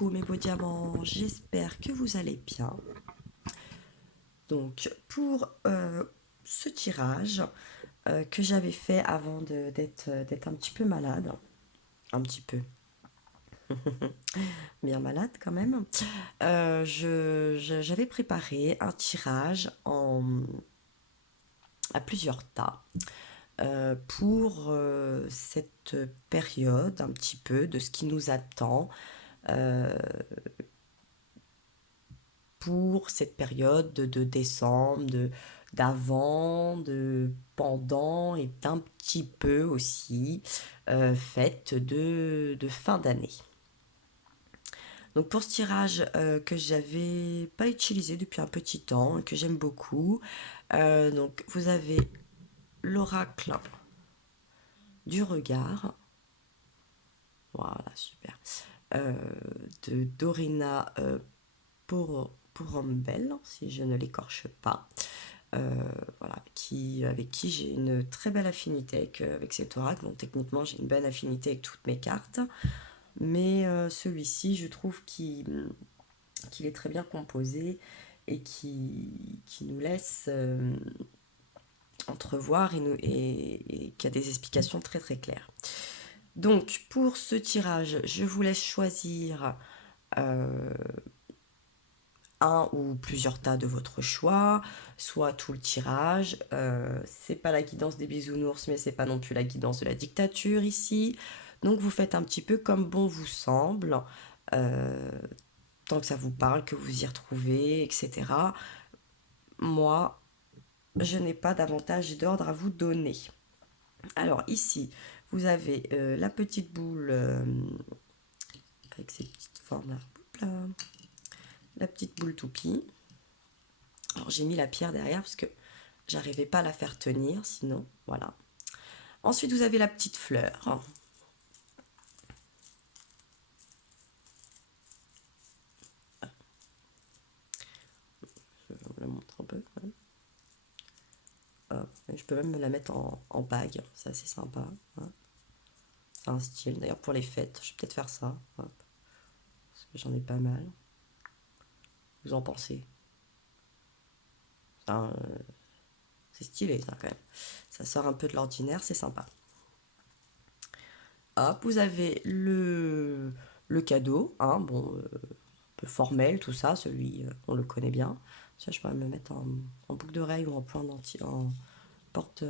Coucou mes beaux diamants, j'espère que vous allez bien. Donc pour ce tirage que j'avais fait avant d'être un petit peu malade, un petit peu, bien malade quand même, j'avais préparé un tirage à plusieurs tas pour cette période un petit peu de ce qui nous attend. euh, pour cette période de décembre, d'avant, de pendant et d'un petit peu aussi fête de fin d'année. Donc pour ce tirage que j'avais pas utilisé depuis un petit temps et que j'aime beaucoup, donc vous avez l'oracle du regard, voilà super, euh, de Dorina Porambel, si je ne l'écorche pas. Voilà, avec qui j'ai une très belle affinité avec cet oracle. Donc techniquement, j'ai une bonne affinité avec toutes mes cartes. Mais celui-ci, je trouve qu'il est très bien composé et qui nous laisse entrevoir et qui a des explications très très claires. Donc pour ce tirage, je vous laisse choisir euh, un ou plusieurs tas de votre choix, soit tout le tirage. C'est pas la guidance des bisounours, mais c'est pas non plus la guidance de la dictature ici. Donc vous faites un petit peu comme bon vous semble, euh, tant que ça vous parle, que vous y retrouvez, etc. Moi, je n'ai pas davantage d'ordre à vous donner. Alors ici, vous avez la petite boule avec ses petites formes là. La petite boule toupie. Alors j'ai mis la pierre derrière parce que j'arrivais pas à la faire tenir, sinon, voilà. Ensuite, vous avez la petite fleur. Je vous la montre un peu. Hop. Je peux même me la mettre en bague, c'est assez sympa. Hein. C'est un style, d'ailleurs pour les fêtes, je vais peut-être faire ça. Hop. Parce que j'en ai pas mal. Vous en pensez? Enfin, c'est stylé ça quand même. Ça sort un peu de l'ordinaire, c'est sympa. Hop, vous avez le cadeau, hein, bon, un peu formel, tout ça, celui, on le connaît bien. Ça, je pourrais me le mettre en boucle d'oreille ou en point dentier, en porte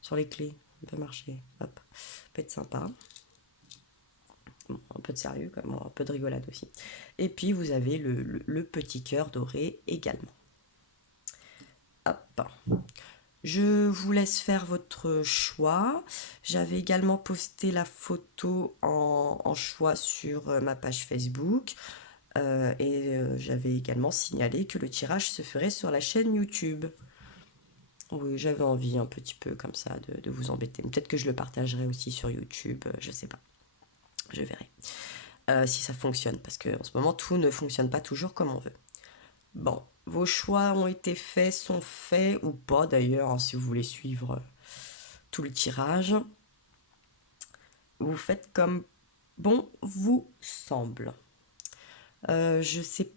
sur les clés. Ça peut marcher, hop, ça peut être sympa. Bon, un peu de sérieux, quand même, un peu de rigolade aussi. Et puis, vous avez le petit cœur doré également. Hop. Je vous laisse faire votre choix. J'avais également posté la photo en choix sur ma page Facebook. J'avais également signalé que le tirage se ferait sur la chaîne YouTube. Oui, j'avais envie un petit peu comme ça de vous embêter. Peut-être que je le partagerai aussi sur YouTube, je sais pas. Je verrai si ça fonctionne, parce qu'en ce moment, tout ne fonctionne pas toujours comme on veut. Bon, vos choix ont été faits, sont faits, ou pas d'ailleurs, hein, si vous voulez suivre tout le tirage. Vous faites comme bon vous semble. Je sais,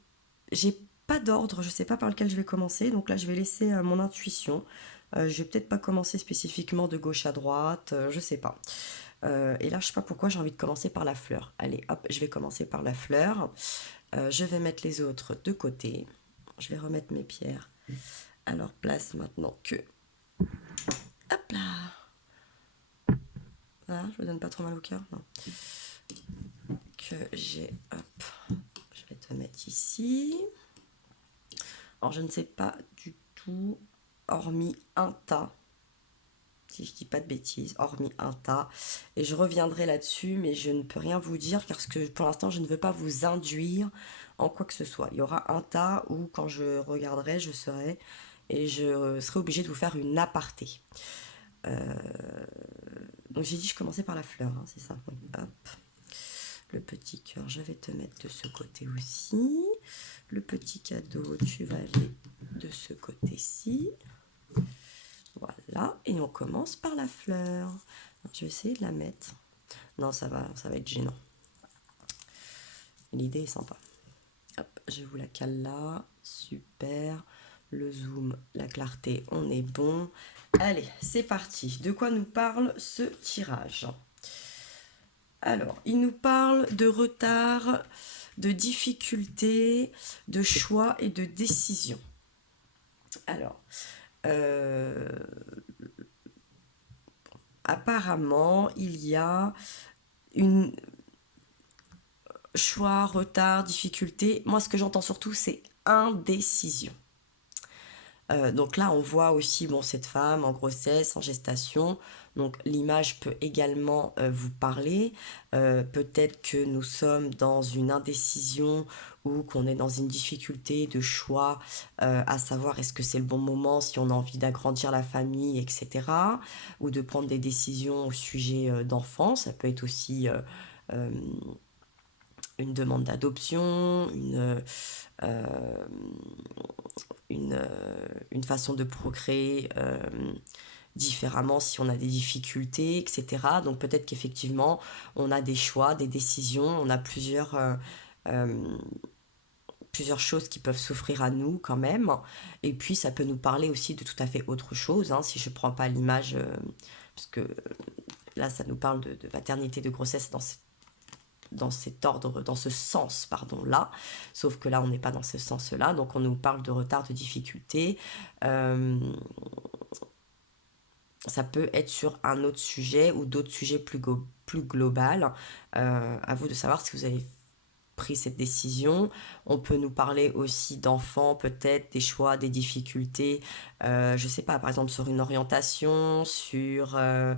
j'ai pas d'ordre, je sais pas par lequel je vais commencer, donc là je vais laisser mon intuition. Je vais peut-être pas commencer spécifiquement de gauche à droite, je sais pas. Et là je sais pas pourquoi j'ai envie de commencer par la fleur. Allez, hop, je vais commencer par la fleur. Je vais mettre les autres de côté. Je vais remettre mes pierres à leur place maintenant que. Hop là. Voilà, je me donne pas trop mal au cœur, non. Que j'ai, hop, je vais te mettre ici. Alors je ne sais pas du tout, hormis un tas, si je dis pas de bêtises, hormis un tas, et je reviendrai là-dessus, mais je ne peux rien vous dire parce que pour l'instant je ne veux pas vous induire en quoi que ce soit. Il y aura un tas où quand je regarderai, je serai et je serai obligée de vous faire une aparté. Donc j'ai dit je commençais par la fleur, hein, c'est ça. Hop. Le petit cœur, je vais te mettre de ce côté aussi. Le petit cadeau, tu vas aller de ce côté-ci. Voilà, et on commence par la fleur. Je vais essayer de la mettre. Non, ça va être gênant. L'idée est sympa. Hop, je vous la cale là. Super. Le zoom, la clarté, on est bon. Allez, c'est parti. De quoi nous parle ce tirage? Alors, il nous parle de retard, de difficultés, de choix et de décision. Alors, euh, apparemment, il y a une choix, retard, difficulté. Moi, ce que j'entends surtout, c'est indécision. Donc là, on voit aussi bon, cette femme en grossesse, en gestation. Donc l'image peut également vous parler. Peut-être que nous sommes dans une indécision ou qu'on est dans une difficulté de choix, à savoir est-ce que c'est le bon moment, si on a envie d'agrandir la famille, etc. Ou de prendre des décisions au sujet d'enfants. Ça peut être aussi euh, une demande d'adoption, euh, une façon de procréer différemment si on a des difficultés, etc. Donc peut-être qu'effectivement, on a des choix, des décisions, on a plusieurs choses qui peuvent s'offrir à nous quand même. Et puis ça peut nous parler aussi de tout à fait autre chose, hein, si je ne prends pas l'image, parce que là ça nous parle de maternité, de grossesse dans cet ordre, dans ce sens, pardon, là. Sauf que là, on n'est pas dans ce sens-là, donc on nous parle de retard, de difficulté. Ça peut être sur un autre sujet ou d'autres sujets plus global. À vous de savoir si vous avez pris cette décision. On peut nous parler aussi d'enfants, peut-être des choix, des difficultés. Je sais pas, par exemple sur une orientation, euh,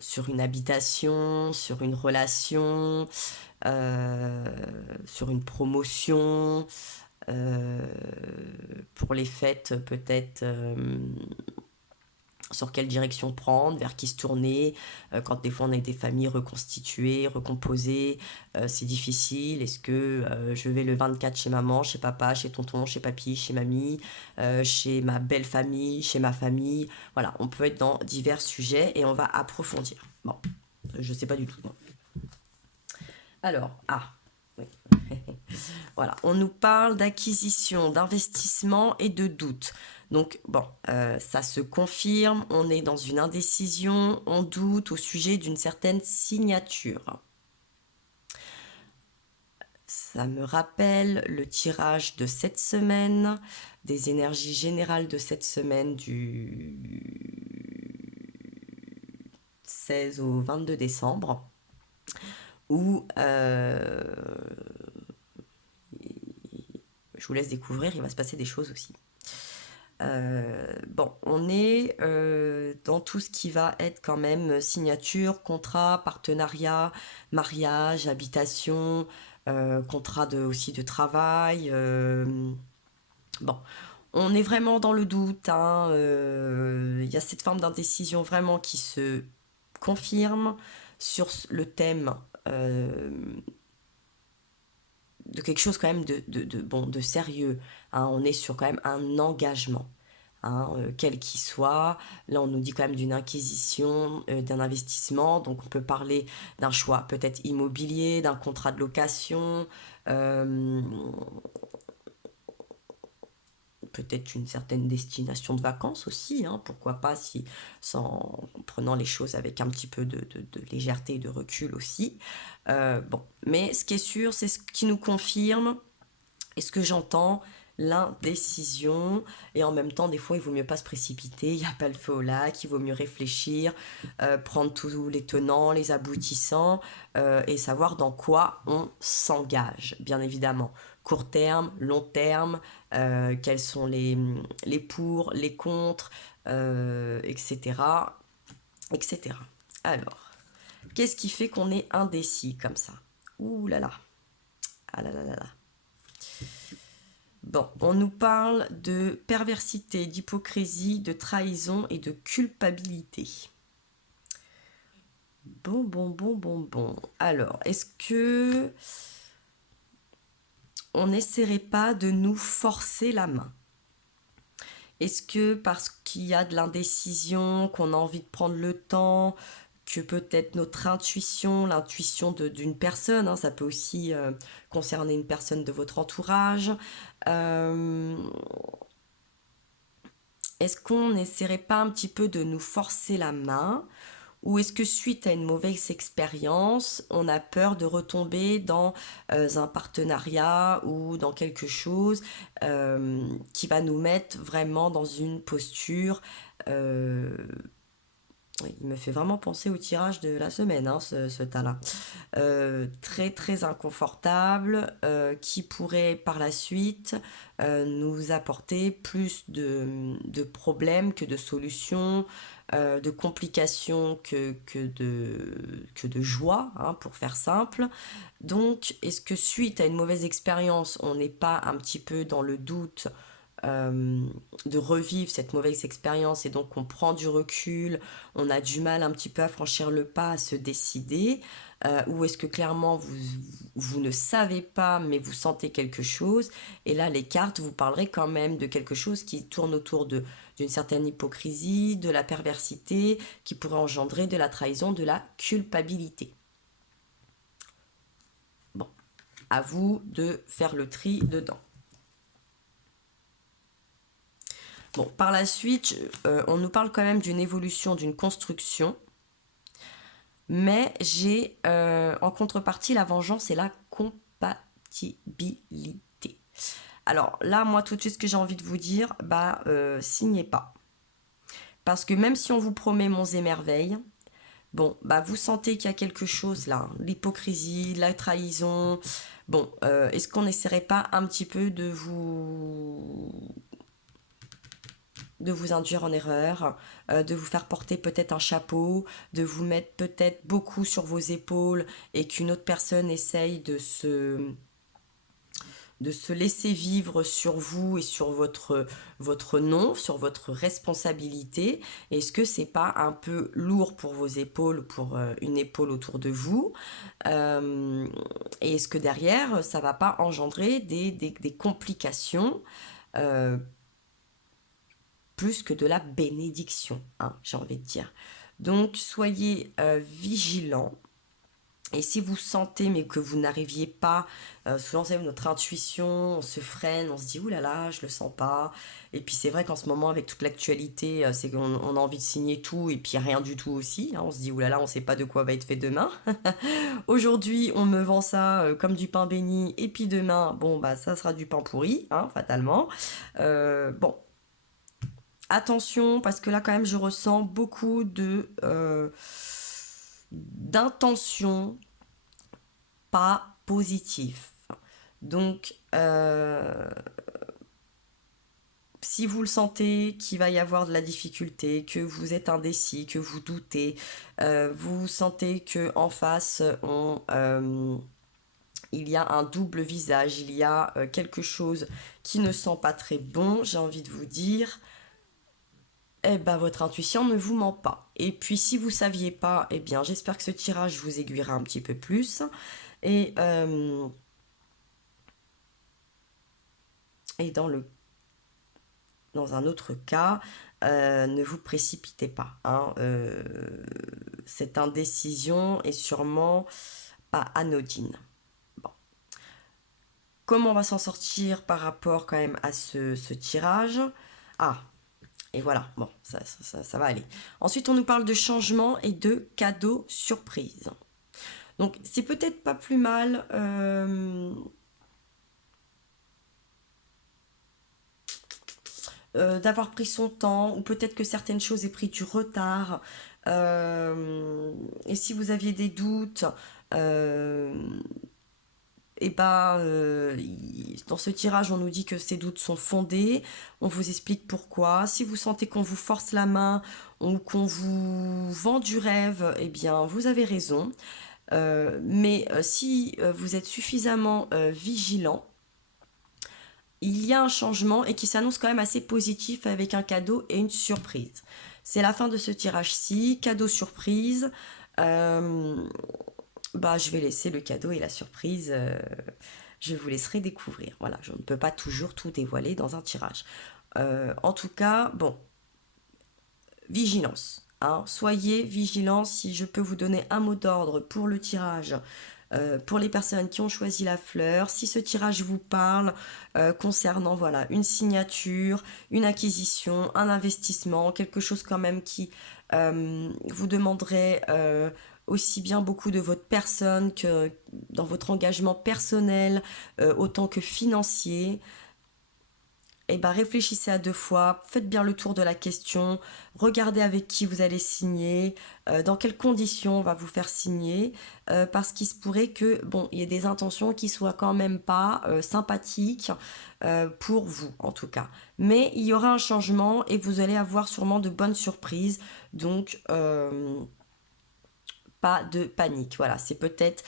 sur une habitation, sur une relation, sur une promotion, euh, pour les fêtes peut-être, sur quelle direction prendre, vers qui se tourner, quand des fois on a des familles reconstituées, recomposées, c'est difficile, est-ce que je vais le 24 chez maman, chez papa, chez tonton, chez papy, chez mamie, chez ma belle famille, chez ma famille, voilà, on peut être dans divers sujets et on va approfondir. Bon, je sais pas du tout. Non. Alors, oui. Voilà, on nous parle d'acquisition, d'investissement et de doute. Donc bon, ça se confirme, on est dans une indécision, on doute au sujet d'une certaine signature. Ça me rappelle le tirage de cette semaine, des énergies générales de cette semaine du 16 au 22 décembre, où je vous laisse découvrir, il va se passer des choses aussi. Bon, on est dans tout ce qui va être quand même signature, contrat, partenariat, mariage, habitation, contrat aussi de travail. Bon, on est vraiment dans le doute, hein, y a cette forme d'indécision vraiment qui se confirme sur le thème de quelque chose quand même bon, de sérieux, hein. On est sur quand même un engagement, hein, quel qu'il soit. Là, on nous dit quand même d'une acquisition, d'un investissement. Donc, on peut parler d'un choix peut-être immobilier, d'un contrat de location, euh, peut-être une certaine destination de vacances aussi, hein, pourquoi pas, si, en prenant les choses avec un petit peu de légèreté et de recul aussi. Bon, mais ce qui est sûr, c'est ce qui nous confirme, et ce que j'entends, l'indécision. Et en même temps, des fois, il vaut mieux pas se précipiter, il n'y a pas le feu au lac, il vaut mieux réfléchir, prendre tous les tenants, les aboutissants, et savoir dans quoi on s'engage, bien évidemment. Court terme, long terme, quels sont les pour, les contre, etc., etc. Alors, qu'est-ce qui fait qu'on est indécis comme ça? Ouh là là, ah là là là là. Bon, on nous parle de perversité, d'hypocrisie, de trahison et de culpabilité. Bon. Alors, est-ce que on n'essaierait pas de nous forcer la main? Est-ce que parce qu'il y a de l'indécision, qu'on a envie de prendre le temps, que peut-être notre intuition, l'intuition d'une personne, hein, ça peut aussi concerner une personne de votre entourage. Euh, Est-ce qu'on n'essaierait pas un petit peu de nous forcer la main? Ou est-ce que suite à une mauvaise expérience, on a peur de retomber dans un partenariat ou dans quelque chose qui va nous mettre vraiment dans une posture euh, il me fait vraiment penser au tirage de la semaine, hein, ce tas-là. Très très inconfortable, qui pourrait par la suite nous apporter plus de problèmes que de solutions, de complications que de joie, hein, pour faire simple. Donc, est-ce que suite à une mauvaise expérience, on n'est pas un petit peu dans le doute euh, de revivre cette mauvaise expérience et donc on prend du recul, on a du mal un petit peu à franchir le pas, à se décider, ou est-ce que clairement vous ne savez pas mais vous sentez quelque chose et là les cartes vous parleraient quand même de quelque chose qui tourne autour d'une certaine hypocrisie, de la perversité, qui pourrait engendrer de la trahison, de la culpabilité. Bon, à vous de faire le tri dedans. Bon, par la suite, on nous parle quand même d'une évolution, d'une construction, mais j'ai en contrepartie la vengeance et la compatibilité. Alors là, moi, tout de suite, ce que j'ai envie de vous dire, signez pas. Parce que même si on vous promet monts et merveilles, bon, vous sentez qu'il y a quelque chose là, l'hypocrisie, la trahison. Bon, est-ce qu'on n'essaierait pas un petit peu de vous induire en erreur, de vous faire porter peut-être un chapeau, de vous mettre peut-être beaucoup sur vos épaules et qu'une autre personne essaye de se laisser vivre sur vous et sur votre nom, sur votre responsabilité. Est-ce que c'est pas un peu lourd pour vos épaules, pour une épaule autour de vous et est-ce que derrière, ça va pas engendrer des complications plus que de la bénédiction, hein, j'ai envie de dire. Donc soyez vigilants. Et si vous sentez mais que vous n'arriviez pas, souvent c'est notre intuition, on se freine, on se dit oulala, là là, je le sens pas. Et puis c'est vrai qu'en ce moment avec toute l'actualité, c'est qu'on a envie de signer tout et puis rien du tout aussi, hein. On se dit oulala, là là, on sait pas de quoi va être fait demain. Aujourd'hui on me vend ça comme du pain béni et puis demain, bon ça sera du pain pourri, hein, fatalement. Bon, attention, parce que là, quand même, je ressens beaucoup d'intentions pas positives. Donc, si vous le sentez qu'il va y avoir de la difficulté, que vous êtes indécis, que vous doutez, vous sentez que en face, il y a un double visage, il y a quelque chose qui ne sent pas très bon, j'ai envie de vous dire, eh ben, votre intuition ne vous ment pas. Et puis, si vous saviez pas, eh bien, j'espère que ce tirage vous aiguillera un petit peu plus. Et, et dans un autre cas, ne vous précipitez pas, hein. Cette indécision est sûrement pas anodine. Bon. Comment on va s'en sortir par rapport quand même à ce tirage? Ah, et voilà, bon, ça va aller. Ensuite, on nous parle de changement et de cadeaux surprises. Donc, c'est peut-être pas plus mal d'avoir pris son temps, ou peut-être que certaines choses aient pris du retard. Et si vous aviez des doutes, euh, et dans ce tirage, on nous dit que ces doutes sont fondés. On vous explique pourquoi. Si vous sentez qu'on vous force la main ou qu'on vous vend du rêve, eh bien, vous avez raison. Mais si vous êtes suffisamment vigilant, il y a un changement et qui s'annonce quand même assez positif avec un cadeau et une surprise. C'est la fin de ce tirage-ci, cadeau surprise. Je vais laisser le cadeau et la surprise. Je vous laisserai découvrir. Voilà, je ne peux pas toujours tout dévoiler dans un tirage. En tout cas, bon, vigilance. hein. Soyez vigilants. Si je peux vous donner un mot d'ordre pour le tirage, pour les personnes qui ont choisi la fleur, si ce tirage vous parle concernant voilà, une signature, une acquisition, un investissement, quelque chose quand même qui vous demanderait aussi bien beaucoup de votre personne que dans votre engagement personnel, autant que financier, eh ben, réfléchissez à deux fois, faites bien le tour de la question, regardez avec qui vous allez signer, dans quelles conditions on va vous faire signer, parce qu'il se pourrait que, bon, il y ait des intentions qui soient quand même pas sympathiques pour vous, en tout cas. Mais il y aura un changement et vous allez avoir sûrement de bonnes surprises, donc pas de panique. Voilà, c'est peut-être,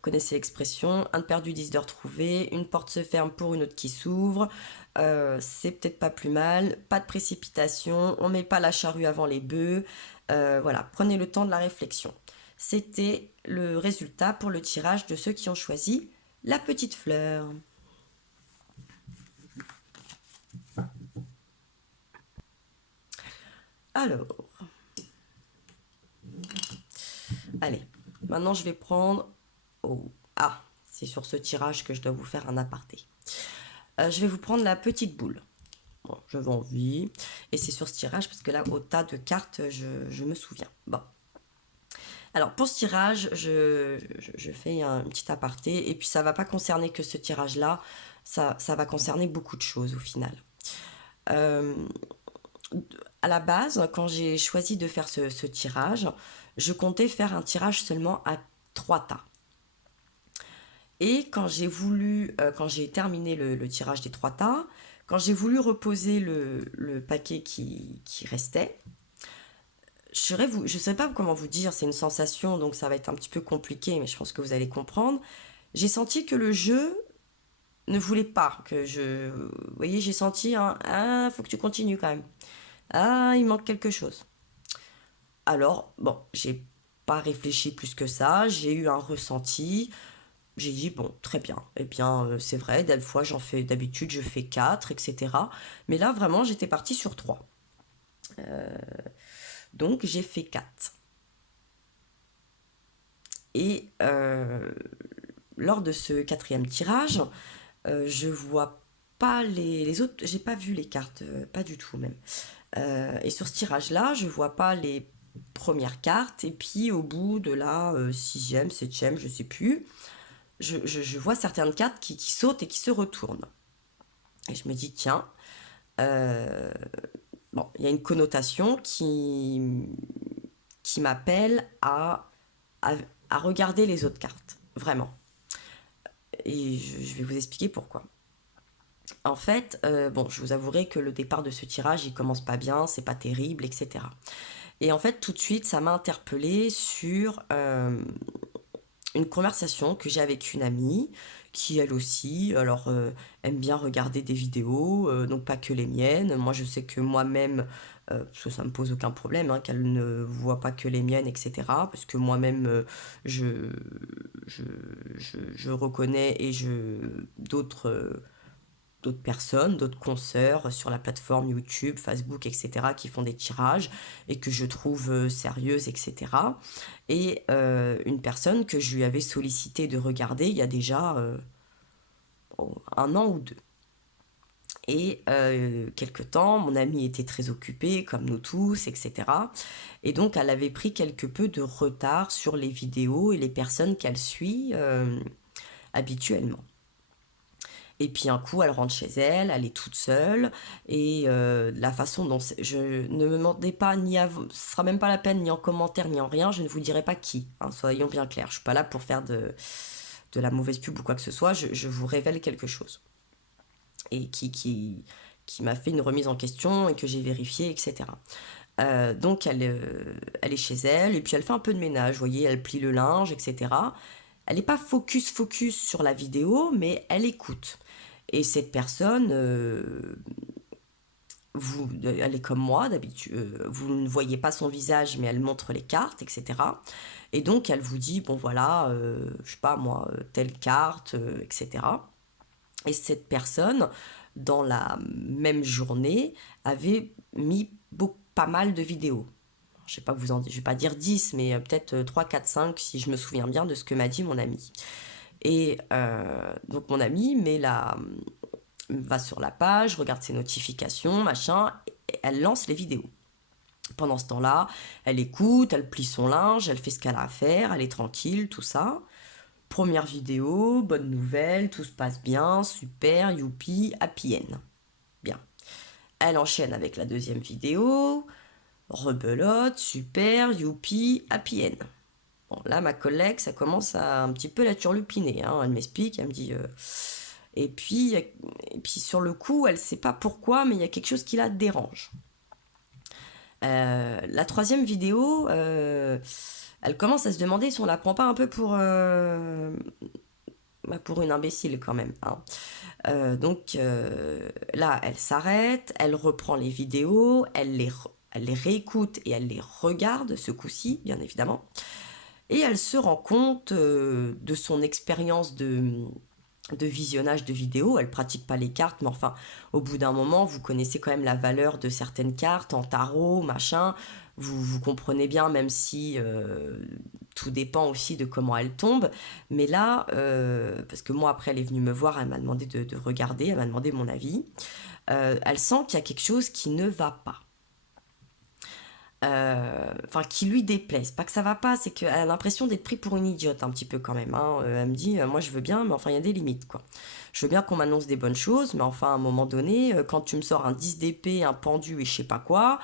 connaissez l'expression, un de perdu, 10 de retrouvé, une porte se ferme pour une autre qui s'ouvre. C'est peut-être pas plus mal, pas de précipitation, on met pas la charrue avant les bœufs. Voilà, prenez le temps de la réflexion. C'était le résultat pour le tirage de ceux qui ont choisi la petite fleur. Alors, allez, maintenant je vais prendre... Oh, ah, c'est sur ce tirage que je dois vous faire un aparté. Je vais vous prendre la petite boule. Bon, j'avais envie. Et c'est sur ce tirage, parce que là, au tas de cartes, je me souviens. Bon. Alors, pour ce tirage, je fais un petit aparté. Et puis, ça va pas concerner que ce tirage-là. Ça va concerner beaucoup de choses, au final. Euh, à la base, quand j'ai choisi de faire ce tirage, je comptais faire un tirage seulement à 3 tas. Et quand j'ai terminé le tirage des 3 tas, quand j'ai voulu reposer le paquet qui restait, je ne sais pas comment vous dire, c'est une sensation, donc ça va être un petit peu compliqué, mais je pense que vous allez comprendre. J'ai senti que le jeu ne voulait pas que je... Vous voyez, j'ai senti un... Ah, faut que tu continues quand même. Ah, il manque quelque chose. Alors, bon, j'ai pas réfléchi plus que ça, j'ai eu un ressenti. J'ai dit, bon, très bien. Eh bien, c'est vrai, d'habitude, je fais 4, etc. Mais là, vraiment, j'étais partie sur 3. Donc, j'ai fait 4. Et lors de ce quatrième tirage, je vois pas les autres, j'ai pas vu les cartes, pas du tout même. Et sur ce tirage-là, je vois pas les premières cartes. Et puis, au bout de la sixième, septième, je sais plus, je vois certaines cartes qui sautent et qui se retournent. Et je me dis, tiens, euh, bon, il y a une connotation qui m'appelle à, à regarder les autres cartes, vraiment. Et je vais vous expliquer pourquoi. En fait, bon, je vous avouerai que le départ de ce tirage, il commence pas bien, c'est pas terrible, etc. Et en fait, tout de suite, ça m'a interpellée sur une conversation que j'ai avec une amie qui elle aussi alors aime bien regarder des vidéos, donc pas que les miennes. Moi je sais que moi-même, parce que ça me pose aucun problème hein, qu'elle ne voit pas que les miennes, etc. Parce que moi-même je, je, je reconnais et d'autres personnes, d'autres consoeurs sur la plateforme YouTube, Facebook, etc., qui font des tirages et que je trouve sérieuses, etc. Et une personne que je lui avais sollicité de regarder il y a déjà un an ou deux. Et quelque temps, mon amie était très occupée, comme nous tous, etc. Et donc, elle avait pris quelque peu de retard sur les vidéos et les personnes qu'elle suit habituellement. Et puis un coup, elle rentre chez elle, elle est toute seule, et la façon dont je ne me demandez pas ce sera même pas la peine ni en commentaire ni en rien, je ne vous dirai pas qui, hein, soyons bien clairs. Je suis pas là pour faire de la mauvaise pub ou quoi que ce soit. Je vous révèle quelque chose et qui m'a fait une remise en question et que j'ai vérifié, etc. Donc elle est chez elle et puis elle fait un peu de ménage, vous voyez, elle plie le linge, etc. Elle n'est pas focus sur la vidéo, mais elle écoute. Et cette personne, elle est comme moi d'habitude, vous ne voyez pas son visage, mais elle montre les cartes, etc. Et donc elle vous dit, bon voilà, je sais pas moi, telle carte, etc. Et cette personne, dans la même journée, avait mis pas mal de vidéos. Je sais pas je vais pas dire 10, mais peut-être 3, 4, 5, si je me souviens bien de ce que m'a dit mon ami. Et donc mon ami va sur la page, regarde ses notifications, machin, et elle lance les vidéos. Pendant ce temps-là, elle écoute, elle plie son linge, elle fait ce qu'elle a à faire, elle est tranquille, tout ça. Première vidéo, bonne nouvelle, tout se passe bien, super, youpi, happy end. Bien. Elle enchaîne avec la deuxième vidéo, rebelote, super, youpi, happy end. Bon, là, ma collègue, ça commence à un petit peu la turlupiner. Hein. Elle m'explique, elle me dit... et puis sur le coup, elle sait pas pourquoi, mais il y a quelque chose qui la dérange. La troisième vidéo, elle commence à se demander si on la prend pas un peu pour une imbécile quand même. Hein. Donc là, elle s'arrête, elle reprend les vidéos, elle les réécoute et elle les regarde, ce coup-ci, bien évidemment. Et elle se rend compte de son expérience de visionnage de vidéos. Elle pratique pas les cartes, mais enfin, au bout d'un moment, vous connaissez quand même la valeur de certaines cartes en tarot, machin. Vous comprenez bien, même si tout dépend aussi de comment elle tombe. Mais là, parce que moi, après, elle est venue me voir, elle m'a demandé de regarder, elle m'a demandé mon avis. Elle sent qu'il y a quelque chose qui ne va pas. Enfin, qui lui déplaise. Pas que ça va pas, c'est qu'elle a l'impression d'être prise pour une idiote un petit peu quand même. Hein. Elle me dit, moi je veux bien, mais enfin il y a des limites quoi. Je veux bien qu'on m'annonce des bonnes choses, mais enfin à un moment donné, quand tu me sors un 10 d'épée, un pendu et je sais pas quoi,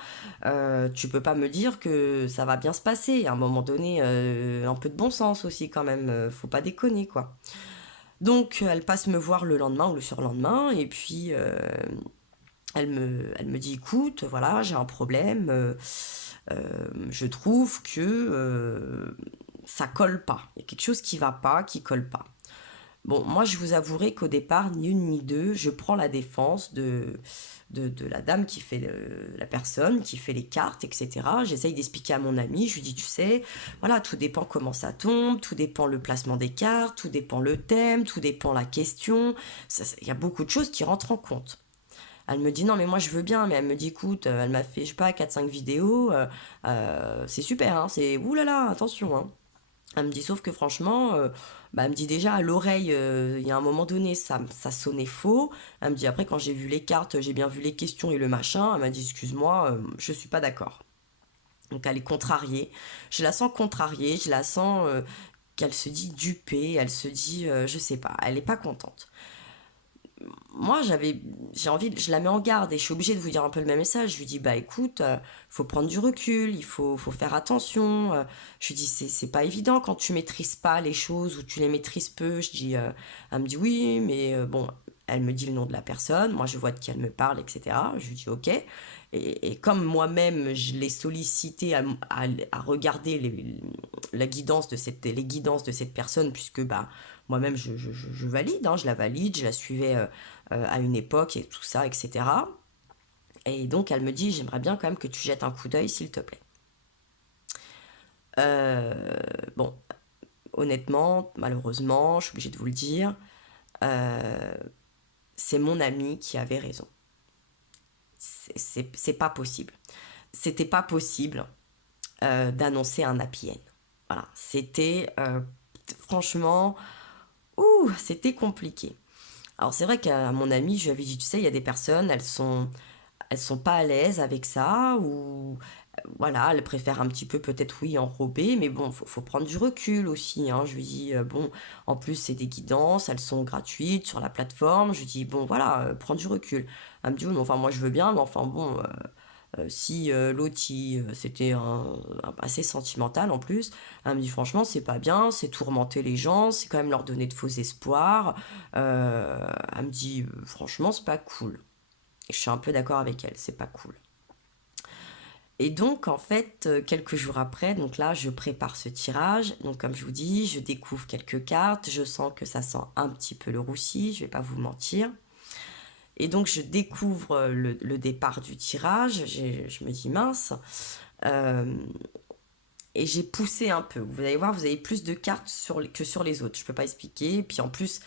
tu peux pas me dire que ça va bien se passer. À un moment donné, un peu de bon sens aussi quand même, faut pas déconner quoi. Donc elle passe me voir le lendemain ou le surlendemain, et puis elle me dit écoute, voilà, j'ai un problème. Je trouve que ça colle pas. Il y a quelque chose qui va pas, qui colle pas. Bon, moi, je vous avouerai qu'au départ, ni une ni deux, je prends la défense de la dame qui fait la personne, qui fait les cartes, etc. J'essaye d'expliquer à mon ami, je lui dis, tu sais, voilà, tout dépend comment ça tombe, tout dépend le placement des cartes, tout dépend le thème, tout dépend la question. Il y a beaucoup de choses qui rentrent en compte. Elle me dit non mais moi je veux bien, mais elle me dit écoute, elle m'a fait je sais pas 4-5 vidéos, c'est super, hein, c'est oulala, attention. Hein. Elle me dit sauf que franchement, elle me dit déjà à l'oreille, il y a un moment donné ça sonnait faux. Elle me dit après quand j'ai vu les cartes, j'ai bien vu les questions et le machin, elle m'a dit excuse-moi, je suis pas d'accord. Donc elle est contrariée, je la sens contrariée, je la sens qu'elle se dit dupée, elle se dit je sais pas, elle est pas contente. Moi, j'ai envie, je la mets en garde et je suis obligée de vous dire un peu le même message. Je lui dis, bah écoute, faut prendre du recul, faut faire attention. Je lui dis, c'est pas évident quand tu maîtrises pas les choses ou tu les maîtrises peu. Elle me dit oui, mais bon, elle me dit le nom de la personne. Moi, je vois de qui elle me parle, etc. Je lui dis, ok. Et comme moi-même, je l'ai sollicité à regarder les guidances de cette personne, puisque bah, moi-même, je valide, hein, je la valide, je la suivais à une époque et tout ça, etc. Et donc elle me dit, j'aimerais bien quand même que tu jettes un coup d'œil, s'il te plaît. Euh, bon, honnêtement, malheureusement, je suis obligée de vous le dire, euh, c'est mon ami qui avait raison. C'est pas possible. C'était pas possible d'annoncer un happy end. Voilà, c'était franchement, c'était compliqué. Alors c'est vrai qu'à mon ami, je lui avais dit, tu sais, il y a des personnes, elles sont pas à l'aise avec ça, ou voilà, elles préfèrent un petit peu peut-être oui enrober, mais bon, faut prendre du recul aussi. Hein. Je lui dis, bon, en plus c'est des guidances, elles sont gratuites sur la plateforme. Je lui dis, bon voilà, prends du recul. Elle me dit, oui, mais enfin moi je veux bien, mais enfin bon, si l'autre c'était assez sentimental en plus, elle me dit franchement c'est pas bien, c'est tourmenter les gens, c'est quand même leur donner de faux espoirs. Elle me dit franchement c'est pas cool. Et je suis un peu d'accord avec elle, c'est pas cool. Et donc, en fait, quelques jours après, donc là, je prépare ce tirage. Donc, comme je vous dis, je découvre quelques cartes. Je sens que ça sent un petit peu le roussi, je vais pas vous mentir. Et donc, je découvre le départ du tirage. Je me dis, mince. Euh, et j'ai poussé un peu. Vous allez voir, vous avez plus de cartes que sur les autres. Je peux pas expliquer. Et puis, en plus,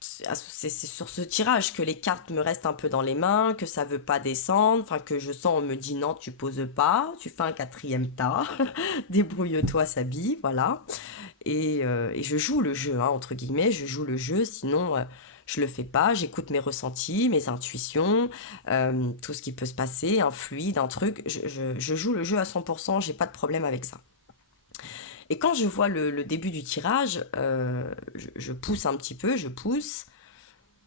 c'est sur ce tirage que les cartes me restent un peu dans les mains, que ça veut pas descendre, enfin que je sens, on me dit non, tu poses pas, tu fais un quatrième tas, débrouille-toi, Sabi, voilà. Et je joue le jeu, hein, entre guillemets, je joue le jeu, sinon je le fais pas, j'écoute mes ressentis, mes intuitions, tout ce qui peut se passer, un fluide, un truc, je joue le jeu à 100%, j'ai pas de problème avec ça. Et quand je vois le début du tirage, je pousse un petit peu, je pousse,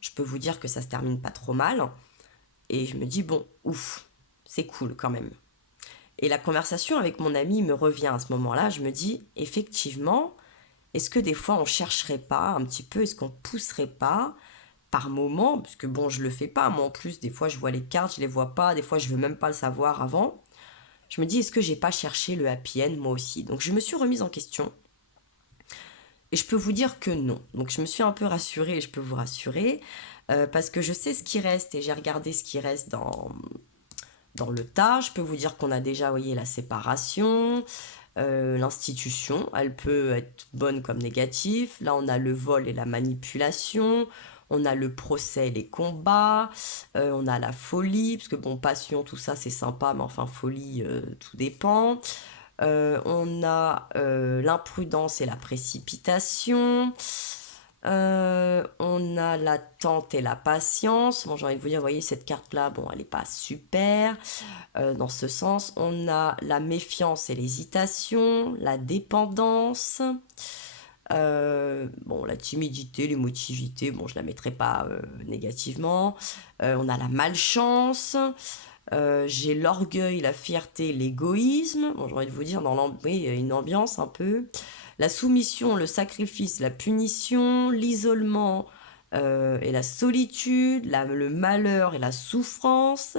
je peux vous dire que ça se termine pas trop mal, et je me dis, bon, ouf, c'est cool quand même. Et la conversation avec mon ami me revient à ce moment-là, je me dis, effectivement, est-ce que des fois on chercherait pas un petit peu, est-ce qu'on pousserait pas par moment, parce que bon, je le fais pas, moi en plus, des fois je vois les cartes, je les vois pas, des fois je veux même pas le savoir avant. Je me dis, est-ce que j'ai pas cherché le happy end moi aussi? Donc je me suis remise en question, et je peux vous dire que non. Donc je me suis un peu rassurée, et je peux vous rassurer, parce que je sais ce qui reste, et j'ai regardé ce qui reste dans le tas. Je peux vous dire qu'on a déjà, vous voyez, la séparation, l'institution, elle peut être bonne comme négative. Là, on a le vol et la manipulation. On a le procès et les combats. On a la folie, parce que bon, passion, tout ça, c'est sympa, mais enfin, folie, tout dépend. On a l'imprudence et la précipitation. On a l'attente et la patience. Bon, j'ai envie de vous dire, vous voyez, cette carte-là, bon, elle n'est pas super dans ce sens. On a la méfiance et l'hésitation, la dépendance, bon, la timidité, l'émotivité, bon, je la mettrai pas négativement. On a la malchance. J'ai l'orgueil, la fierté, l'égoïsme. Bon, j'ai envie de vous dire, oui, une ambiance un peu. La soumission, le sacrifice, la punition, l'isolement et la solitude, le malheur et la souffrance,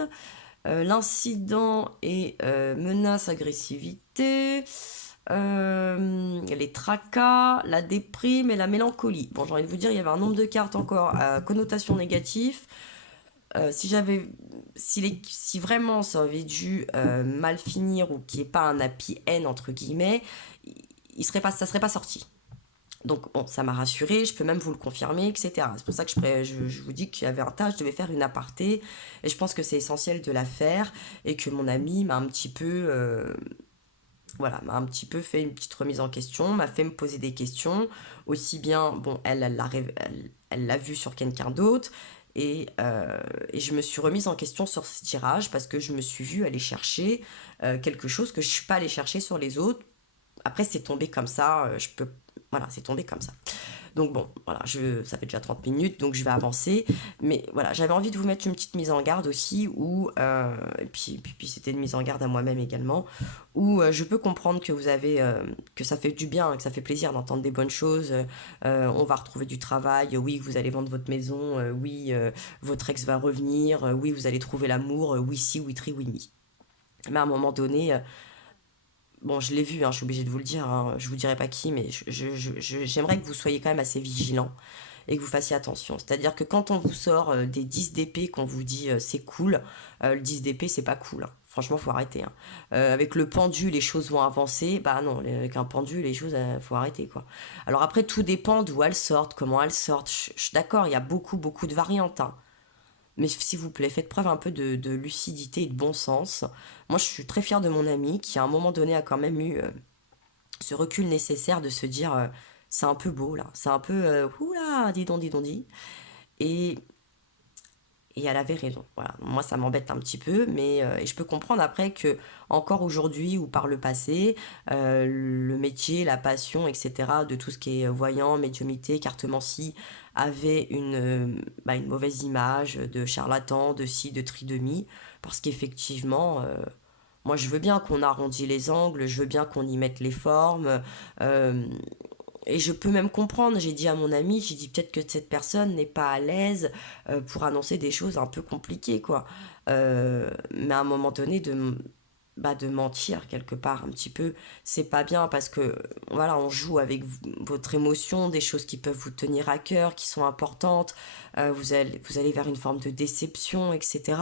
l'incident et menace, agressivité, les tracas, la déprime et la mélancolie. Bon, j'ai envie de vous dire, il y avait un nombre de cartes encore à connotation négative. Si j'avais, si vraiment ça avait dû mal finir ou qu'il n'y ait pas un happy end entre guillemets, ça serait pas sorti. Donc bon, ça m'a rassurée, je peux même vous le confirmer, etc. C'est pour ça que je vous dis qu'il y avait un tas, je devais faire une aparté, et je pense que c'est essentiel de la faire, et que mon ami m'a un petit peu, voilà, m'a un petit peu fait une petite remise en question, m'a fait me poser des questions, aussi bien, bon, elle l'a vu sur quelqu'un d'autre, et je me suis remise en question sur ce tirage, parce que je me suis vue aller chercher quelque chose que je ne suis pas allée chercher sur les autres. Après, c'est tombé comme ça, voilà, c'est tombé comme ça. Donc bon, voilà, ça fait déjà 30 minutes, donc je vais avancer. Mais voilà, j'avais envie de vous mettre une petite mise en garde aussi, et puis c'était une mise en garde à moi-même également, où je peux comprendre que que ça fait du bien, que ça fait plaisir d'entendre des bonnes choses. On va retrouver du travail, oui, vous allez vendre votre maison, oui, votre ex va revenir, oui, vous allez trouver l'amour, oui, si, oui, tri, oui, mi. Mais à un moment donné, bon, je l'ai vu, hein, je suis obligée de vous le dire, hein, je vous dirai pas qui, mais j'aimerais que vous soyez quand même assez vigilant et que vous fassiez attention. C'est-à-dire que quand on vous sort des 10 d'épée, qu'on vous dit c'est cool, le 10 d'épée c'est pas cool, hein. Franchement, faut arrêter, hein. Avec le pendu, les choses vont avancer. Bah non, avec un pendu, les choses, faut arrêter, quoi. Alors après, tout dépend d'où elles sortent, comment elles sortent. Je suis d'accord, il y a beaucoup, beaucoup de variantes, hein. Mais s'il vous plaît, faites preuve un peu de lucidité et de bon sens. Moi, je suis très fière de mon ami qui, à un moment donné, a quand même eu ce recul nécessaire de se dire c'est un peu beau là, c'est un peu oula, dis donc, dis donc, dis. Et, et elle avait raison. Voilà. Moi, ça m'embête un petit peu, mais et je peux comprendre après que, encore aujourd'hui ou par le passé, le métier, la passion, etc., de tout ce qui est voyant, médiumité, cartomancie, avait une mauvaise image de charlatan, de ci, de tri, de mi, parce qu'effectivement, moi, je veux bien qu'on arrondisse les angles, je veux bien qu'on y mette les formes. euh, et je peux même comprendre, j'ai dit à mon ami, j'ai dit peut-être que cette personne n'est pas à l'aise pour annoncer des choses un peu compliquées, quoi. Mais à un moment donné, de mentir quelque part un petit peu, c'est pas bien parce que, voilà, on joue avec votre émotion, des choses qui peuvent vous tenir à cœur, qui sont importantes. Vous allez vers une forme de déception, etc.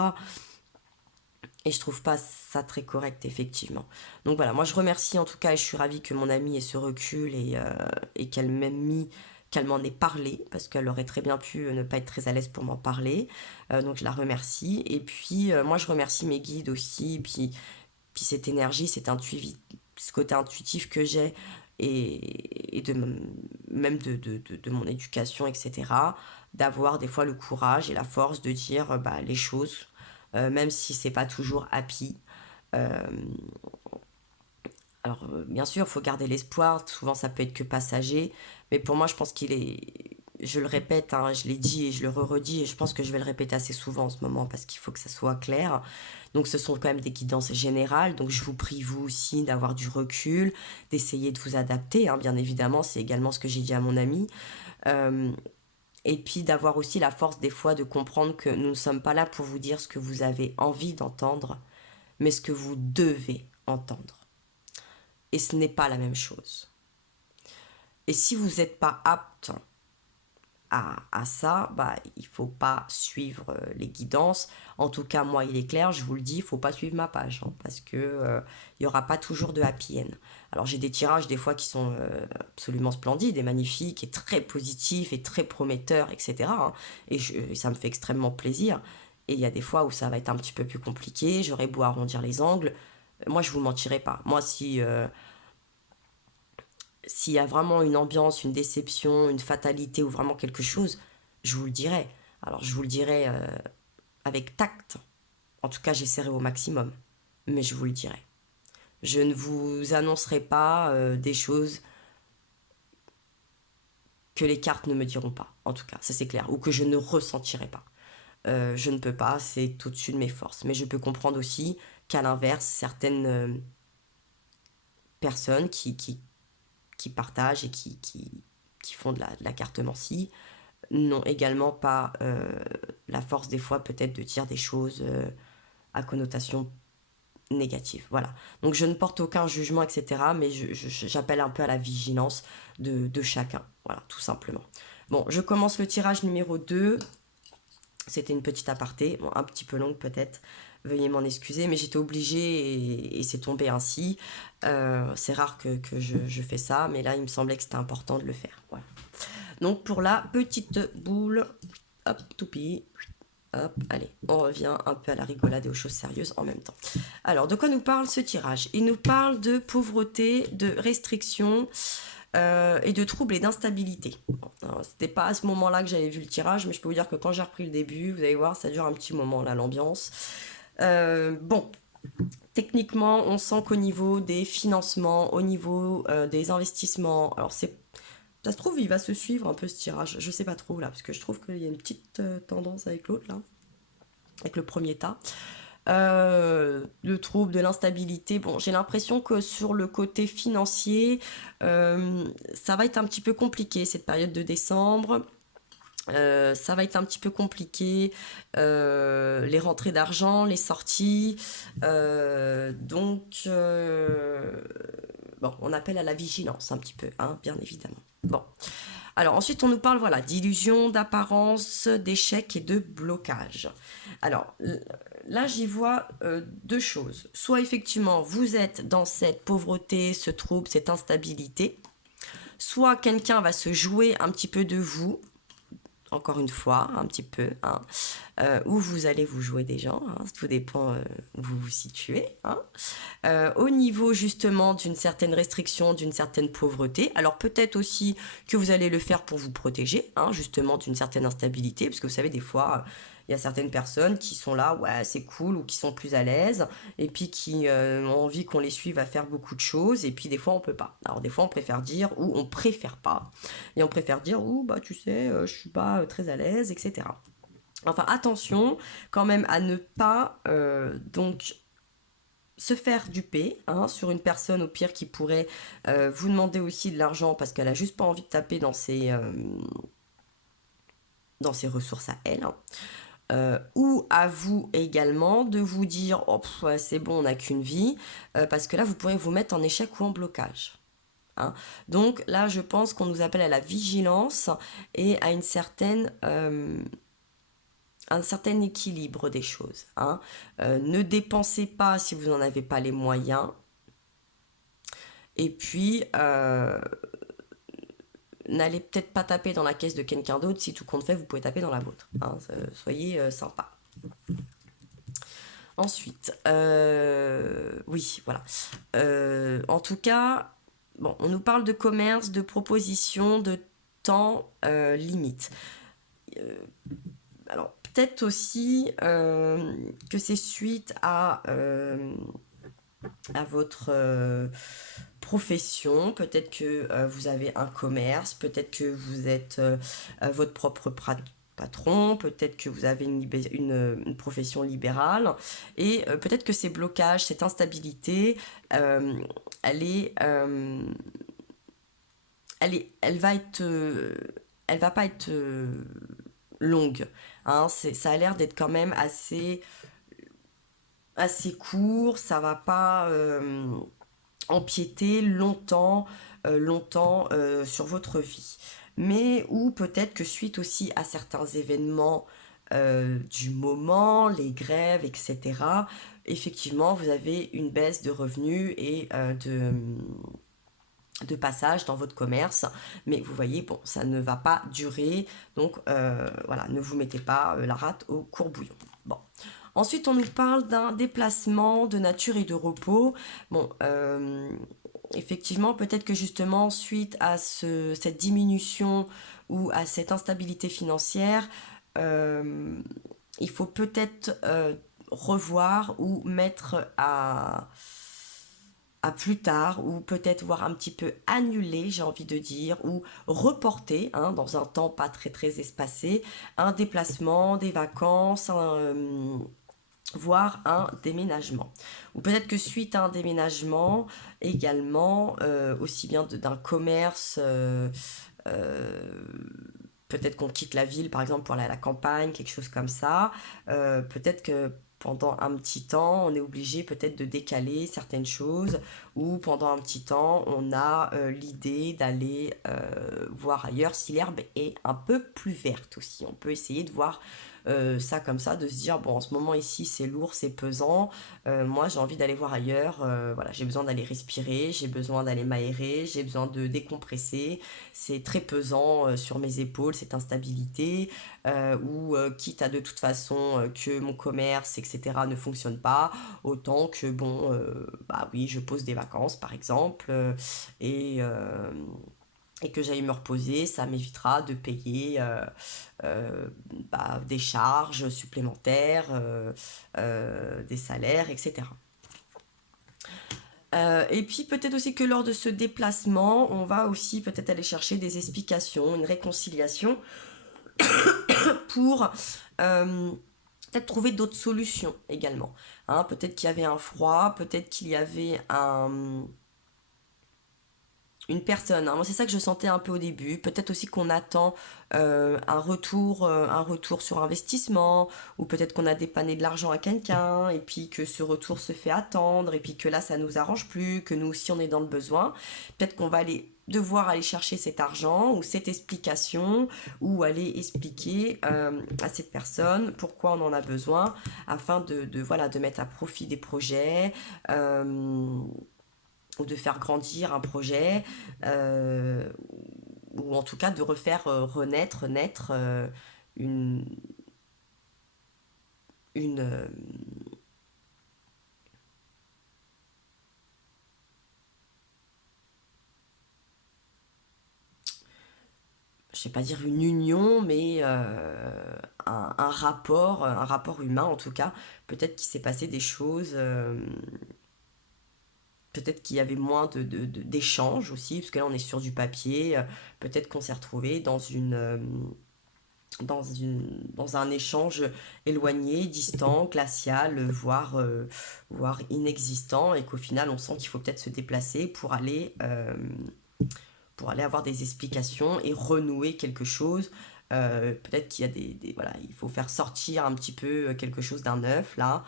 Et je trouve pas ça très correct, effectivement. Donc voilà, moi je remercie en tout cas, et je suis ravie que mon amie ait ce recul et qu'elle m'ait mis qu'elle m'en ait parlé, parce qu'elle aurait très bien pu ne pas être très à l'aise pour m'en parler. Donc je la remercie. Et puis moi je remercie mes guides aussi, puis cette énergie, ce côté intuitif que j'ai, et même de mon éducation, etc., d'avoir des fois le courage et la force de dire bah, les choses, même si c'est pas toujours happy. Euh, alors, bien sûr, il faut garder l'espoir. Souvent, ça peut être que passager. Mais pour moi, je pense qu'il est. Je le répète, hein, je l'ai dit et je le redis, et je pense que je vais le répéter assez souvent en ce moment parce qu'il faut que ça soit clair. Donc, ce sont quand même des guidances générales. Donc, je vous prie, vous aussi, d'avoir du recul, d'essayer de vous adapter. Hein, bien évidemment, c'est également ce que j'ai dit à mon ami. Euh, et puis, d'avoir aussi la force, des fois, de comprendre que nous ne sommes pas là pour vous dire ce que vous avez envie d'entendre, mais ce que vous devez entendre. Et ce n'est pas la même chose. Et si vous n'êtes pas apte à ça, bah, il ne faut pas suivre les guidances. En tout cas, moi, il est clair, je vous le dis, il ne faut pas suivre ma page, hein, parce que il n'y aura pas toujours de happy end. Alors, j'ai des tirages des fois qui sont absolument splendides et magnifiques et très positifs et très prometteurs, etc., hein, et ça me fait extrêmement plaisir. Et il y a des fois où ça va être un petit peu plus compliqué, j'aurai beau arrondir les angles. Moi, je ne vous mentirai pas. Moi, s'il y a vraiment une ambiance, une déception, une fatalité ou vraiment quelque chose, je vous le dirai. Alors je vous le dirai avec tact. En tout cas, j'essaierai au maximum. Mais je vous le dirai. Je ne vous annoncerai pas des choses que les cartes ne me diront pas. En tout cas, ça c'est clair. Ou que je ne ressentirai pas. Je ne peux pas, c'est au-dessus de mes forces. Mais je peux comprendre aussi qu'à l'inverse, certaines personnes qui partagent et qui font de la cartomancie n'ont également pas la force des fois peut-être de dire des choses à connotation négative. Voilà. Donc je ne porte aucun jugement, etc. Mais j'appelle un peu à la vigilance de chacun. Voilà, tout simplement. Bon, je commence le tirage numéro 2. C'était une petite aparté, bon, un petit peu longue peut-être. Veuillez m'en excuser, mais j'étais obligée et c'est tombé ainsi. C'est rare que je fais ça, mais là il me semblait que c'était important de le faire. Voilà. Donc pour la petite boule, hop, toupie, hop, allez, on revient un peu à la rigolade et aux choses sérieuses en même temps. Alors, de quoi nous parle ce tirage? Il nous parle de pauvreté, de restrictions et de troubles et d'instabilité. Bon, c'était pas à ce moment-là que j'avais vu le tirage, mais je peux vous dire que quand j'ai repris le début, vous allez voir, ça dure un petit moment là, l'ambiance. Bon, techniquement, on sent qu'au niveau des financements, au niveau des investissements, alors ça se trouve, il va se suivre un peu ce tirage. Je sais pas trop là, parce que je trouve qu'il y a une petite tendance avec l'autre là, avec le premier tas. Le trouble, de l'instabilité. Bon, j'ai l'impression que sur le côté financier, ça va être un petit peu compliqué cette période de décembre. Ça va être un petit peu compliqué, les rentrées d'argent, les sorties. Bon, on appelle à la vigilance un petit peu, hein, bien évidemment. Bon. Alors ensuite, on nous parle voilà, d'illusions, d'apparence, d'échecs et de blocage. Alors là, j'y vois deux choses. Soit effectivement, vous êtes dans cette pauvreté, ce trouble, cette instabilité. Soit quelqu'un va se jouer un petit peu de vous, encore une fois, un petit peu, hein, où vous allez vous jouer des gens, hein, tout dépend où vous vous situez, hein, au niveau justement d'une certaine restriction, d'une certaine pauvreté. Alors peut-être aussi que vous allez le faire pour vous protéger, hein, justement d'une certaine instabilité, parce que vous savez, des fois, il y a certaines personnes qui sont là, ouais, c'est cool, ou qui sont plus à l'aise, et puis qui ont envie qu'on les suive à faire beaucoup de choses, et puis des fois on peut pas. Alors des fois on préfère dire, ou on préfère pas, et on préfère dire, ou bah tu sais, je suis pas très à l'aise, etc. Enfin attention quand même à ne pas donc se faire duper, hein, sur une personne au pire qui pourrait vous demander aussi de l'argent parce qu'elle a juste pas envie de taper dans ses ressources à elle, hein. Ou à vous également de vous dire oh, ouais, c'est bon, on n'a qu'une vie, parce que là vous pourrez vous mettre en échec ou en blocage, hein. Donc là je pense qu'on nous appelle à la vigilance et à un certain équilibre des choses, hein. Ne dépensez pas si vous n'en avez pas les moyens. Et puis, n'allez peut-être pas taper dans la caisse de quelqu'un d'autre. Si tout compte fait, vous pouvez taper dans la vôtre. Hein, soyez sympa. Ensuite, oui, voilà. En tout cas, bon, on nous parle de commerce, de propositions, de temps limite. Alors, peut-être aussi que c'est suite à votre profession, peut-être que vous avez un commerce, peut-être que vous êtes votre propre patron, peut-être que vous avez une profession libérale, et peut-être que ces blocages, cette instabilité, euh, elle est, euh, elle va être, elle va pas être longue. Hein, ça a l'air d'être quand même assez court, ça va pas empiéter longtemps sur votre vie. Mais ou peut-être que suite aussi à certains événements du moment, les grèves, etc., effectivement, vous avez une baisse de revenus et de passage dans votre commerce. Mais vous voyez, bon, ça ne va pas durer. Donc voilà, ne vous mettez pas la rate au courbouillon. Bon. Ensuite, on nous parle d'un déplacement de nature et de repos. Bon, effectivement, peut-être que justement, suite à cette diminution ou à cette instabilité financière, euh, il faut peut-être revoir ou mettre à plus tard, ou peut-être voir un petit peu annuler, j'ai envie de dire, ou reporter, hein, dans un temps pas très très espacé, un déplacement, des vacances, voire un déménagement. Ou peut-être que suite à un déménagement, également, aussi bien d'un commerce, euh, peut-être qu'on quitte la ville par exemple pour aller à la campagne, quelque chose comme ça, peut-être que pendant un petit temps, on est obligé peut-être de décaler certaines choses, ou pendant un petit temps, on a l'idée d'aller voir ailleurs si l'herbe est un peu plus verte aussi. On peut essayer de voir ça comme ça, de se dire, bon, en ce moment ici, c'est lourd, c'est pesant, moi j'ai envie d'aller voir ailleurs, voilà, j'ai besoin d'aller respirer, j'ai besoin d'aller m'aérer, j'ai besoin de décompresser, c'est très pesant sur mes épaules, cette instabilité, ou quitte à de toute façon que mon commerce, etc., ne fonctionne pas, autant que, bon, bah oui, je pose des vacances, par exemple, et... et que j'aille me reposer, ça m'évitera de payer bah, des charges supplémentaires, des salaires, etc. Et puis peut-être aussi que lors de ce déplacement, on va aussi peut-être aller chercher des explications, une réconciliation pour peut-être trouver d'autres solutions également. Hein, peut-être qu'il y avait un froid, peut-être qu'il y avait une personne. Hein. Moi, c'est ça que je sentais un peu au début. Peut-être aussi qu'on attend un retour sur investissement, ou peut-être qu'on a dépanné de l'argent à quelqu'un, et puis que ce retour se fait attendre, et puis que là, ça nous arrange plus, que nous aussi, on est dans le besoin. Peut-être qu'on va devoir aller chercher cet argent ou cette explication, ou aller expliquer à cette personne pourquoi on en a besoin, afin voilà, de mettre à profit des projets, ou de faire grandir un projet, euh, ou en tout cas de refaire naître une, une je sais pas dire une union, mais un rapport humain en tout cas. Peut-être qu'il s'est passé des choses, peut-être qu'il y avait moins d'échanges aussi, parce que là on est sur du papier, peut-être qu'on s'est retrouvé dans un échange éloigné, distant, glacial, voire inexistant, et qu'au final on sent qu'il faut peut-être se déplacer pour aller avoir des explications et renouer quelque chose. Peut-être qu'il y a voilà, il faut faire sortir un petit peu quelque chose d'un œuf là,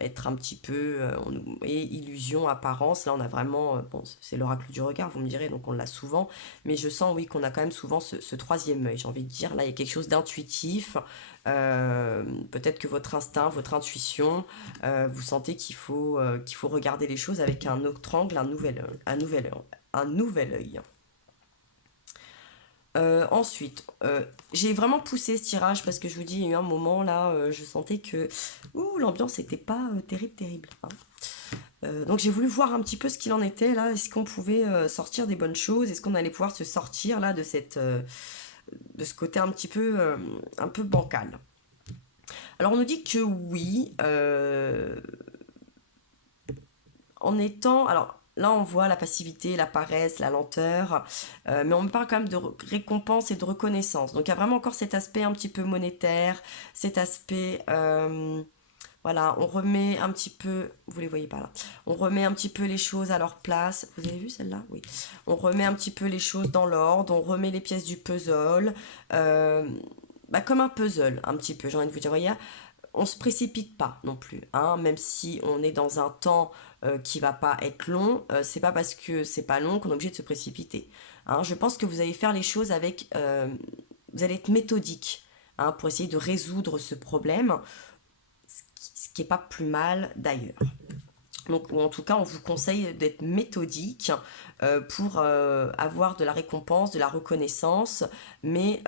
être un petit peu et illusion, apparence. Là, on a vraiment, bon, c'est l'oracle du regard, vous me direz, donc on l'a souvent, mais je sens oui qu'on a quand même souvent ce troisième œil. J'ai envie de dire, là, il y a quelque chose d'intuitif. Peut-être que votre instinct, votre intuition, vous sentez qu'il faut regarder les choses avec un autre angle, un nouvel œil. Ensuite, j'ai vraiment poussé ce tirage parce que je vous dis, il y a eu un moment là, je sentais que l'ambiance n'était pas terrible, terrible, hein. Donc j'ai voulu voir un petit peu ce qu'il en était là, est-ce qu'on pouvait sortir des bonnes choses, est-ce qu'on allait pouvoir se sortir là de de ce côté un peu bancal. Alors on nous dit que oui, en étant, alors là on voit la passivité, la paresse, la lenteur, mais on me parle quand même de récompense et de reconnaissance. Donc il y a vraiment encore cet aspect un petit peu monétaire, cet aspect voilà, on remet un petit peu, vous les voyez pas là, on remet un petit peu les choses à leur place. Vous avez vu celle-là? Oui. On remet un petit peu les choses dans l'ordre, on remet les pièces du puzzle, euh, comme un puzzle, un petit peu, j'ai envie de vous dire, voyez, on se précipite pas non plus, hein, même si on est dans un temps qui va pas être long, c'est pas parce que c'est pas long qu'on est obligé de se précipiter, hein. Je pense que vous allez faire les choses avec, vous allez être méthodique, hein, pour essayer de résoudre ce problème, ce qui est pas plus mal d'ailleurs. Donc, ou en tout cas, on vous conseille d'être méthodique pour avoir de la récompense, de la reconnaissance, mais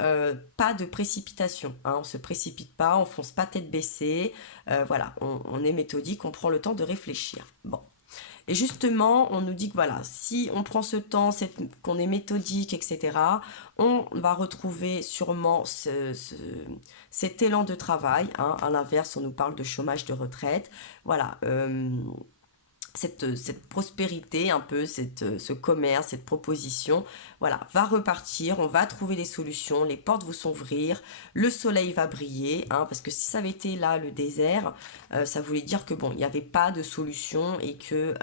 pas de précipitation, hein. On ne se précipite pas, on ne fonce pas tête baissée. Voilà, on est méthodique, on prend le temps de réfléchir. Bon. Et justement, on nous dit que voilà, si on prend ce temps, qu'on est méthodique, etc., on va retrouver sûrement cet élan de travail, hein. À l'inverse, on nous parle de chômage de retraite. Voilà, cette prospérité, un peu, ce commerce, cette proposition, voilà, va repartir, on va trouver des solutions, les portes vont s'ouvrir, le soleil va briller, hein, parce que si ça avait été là le désert, ça voulait dire que bon, il n'y avait pas de solution et que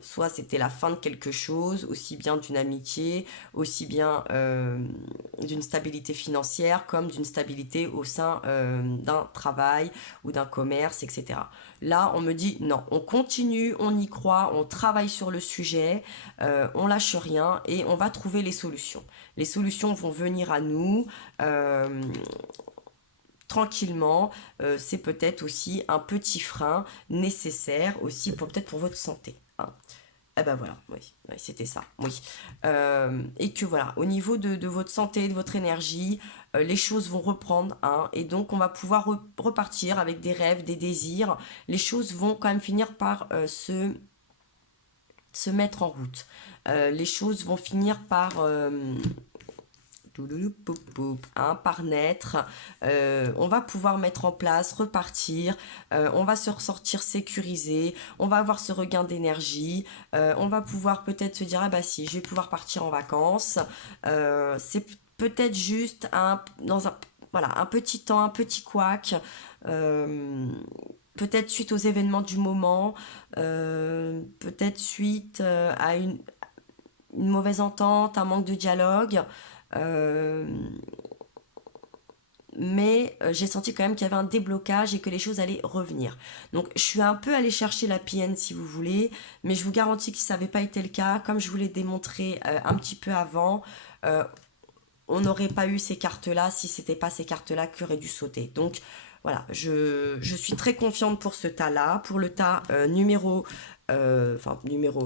soit c'était la fin de quelque chose, aussi bien d'une amitié, aussi bien d'une stabilité financière, comme d'une stabilité au sein d'un travail ou d'un commerce, etc. Là, on me dit non, on continue, on y croit, on travaille sur le sujet, on lâche rien et on va trouver les solutions. Les solutions vont venir à nous. Tranquillement, c'est peut-être aussi un petit frein nécessaire aussi pour peut-être pour votre santé, hein. Eh ben voilà, oui, oui, c'était ça, oui. Et que voilà, au niveau de votre santé, de votre énergie, les choses vont reprendre, hein, et donc on va pouvoir repartir avec des rêves, des désirs. Les choses vont quand même finir par se mettre en route. Les choses vont finir par hein, par naître. On va pouvoir mettre en place, repartir, on va se ressortir sécurisé, on va avoir ce regain d'énergie, on va pouvoir peut-être se dire ah bah si je vais pouvoir partir en vacances. C'est peut-être juste dans un, voilà, un petit temps, un petit couac, peut-être suite aux événements du moment, peut-être suite à une mauvaise entente, un manque de dialogue. Euh, mais j'ai senti quand même qu'il y avait un déblocage et que les choses allaient revenir. Donc je suis un peu allée chercher la PN si vous voulez, mais je vous garantis que ça n'avait pas été le cas. Comme je vous l'ai démontré un petit peu avant, euh, on n'aurait pas eu ces cartes-là si c'était pas ces cartes-là qui auraient dû sauter. Donc voilà, je suis très confiante pour ce tas-là, pour le tas numéro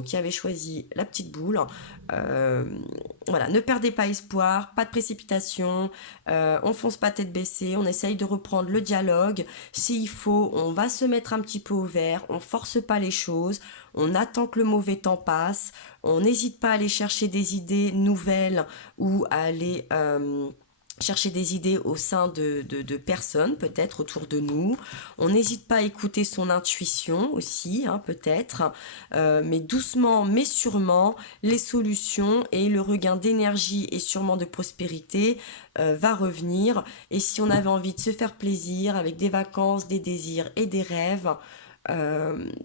qui avait choisi la petite boule. Euh, voilà, ne perdez pas espoir, pas de précipitation, on fonce pas tête baissée, on essaye de reprendre le dialogue. S'il faut, on va se mettre un petit peu au vert, on force pas les choses, on attend que le mauvais temps passe, on n'hésite pas à aller chercher des idées nouvelles ou à aller chercher des idées au sein de personnes peut-être autour de nous. On n'hésite pas à écouter son intuition aussi, hein, peut-être, mais doucement mais sûrement, les solutions et le regain d'énergie et sûrement de prospérité va revenir. Et si on avait envie de se faire plaisir avec des vacances, des désirs et des rêves,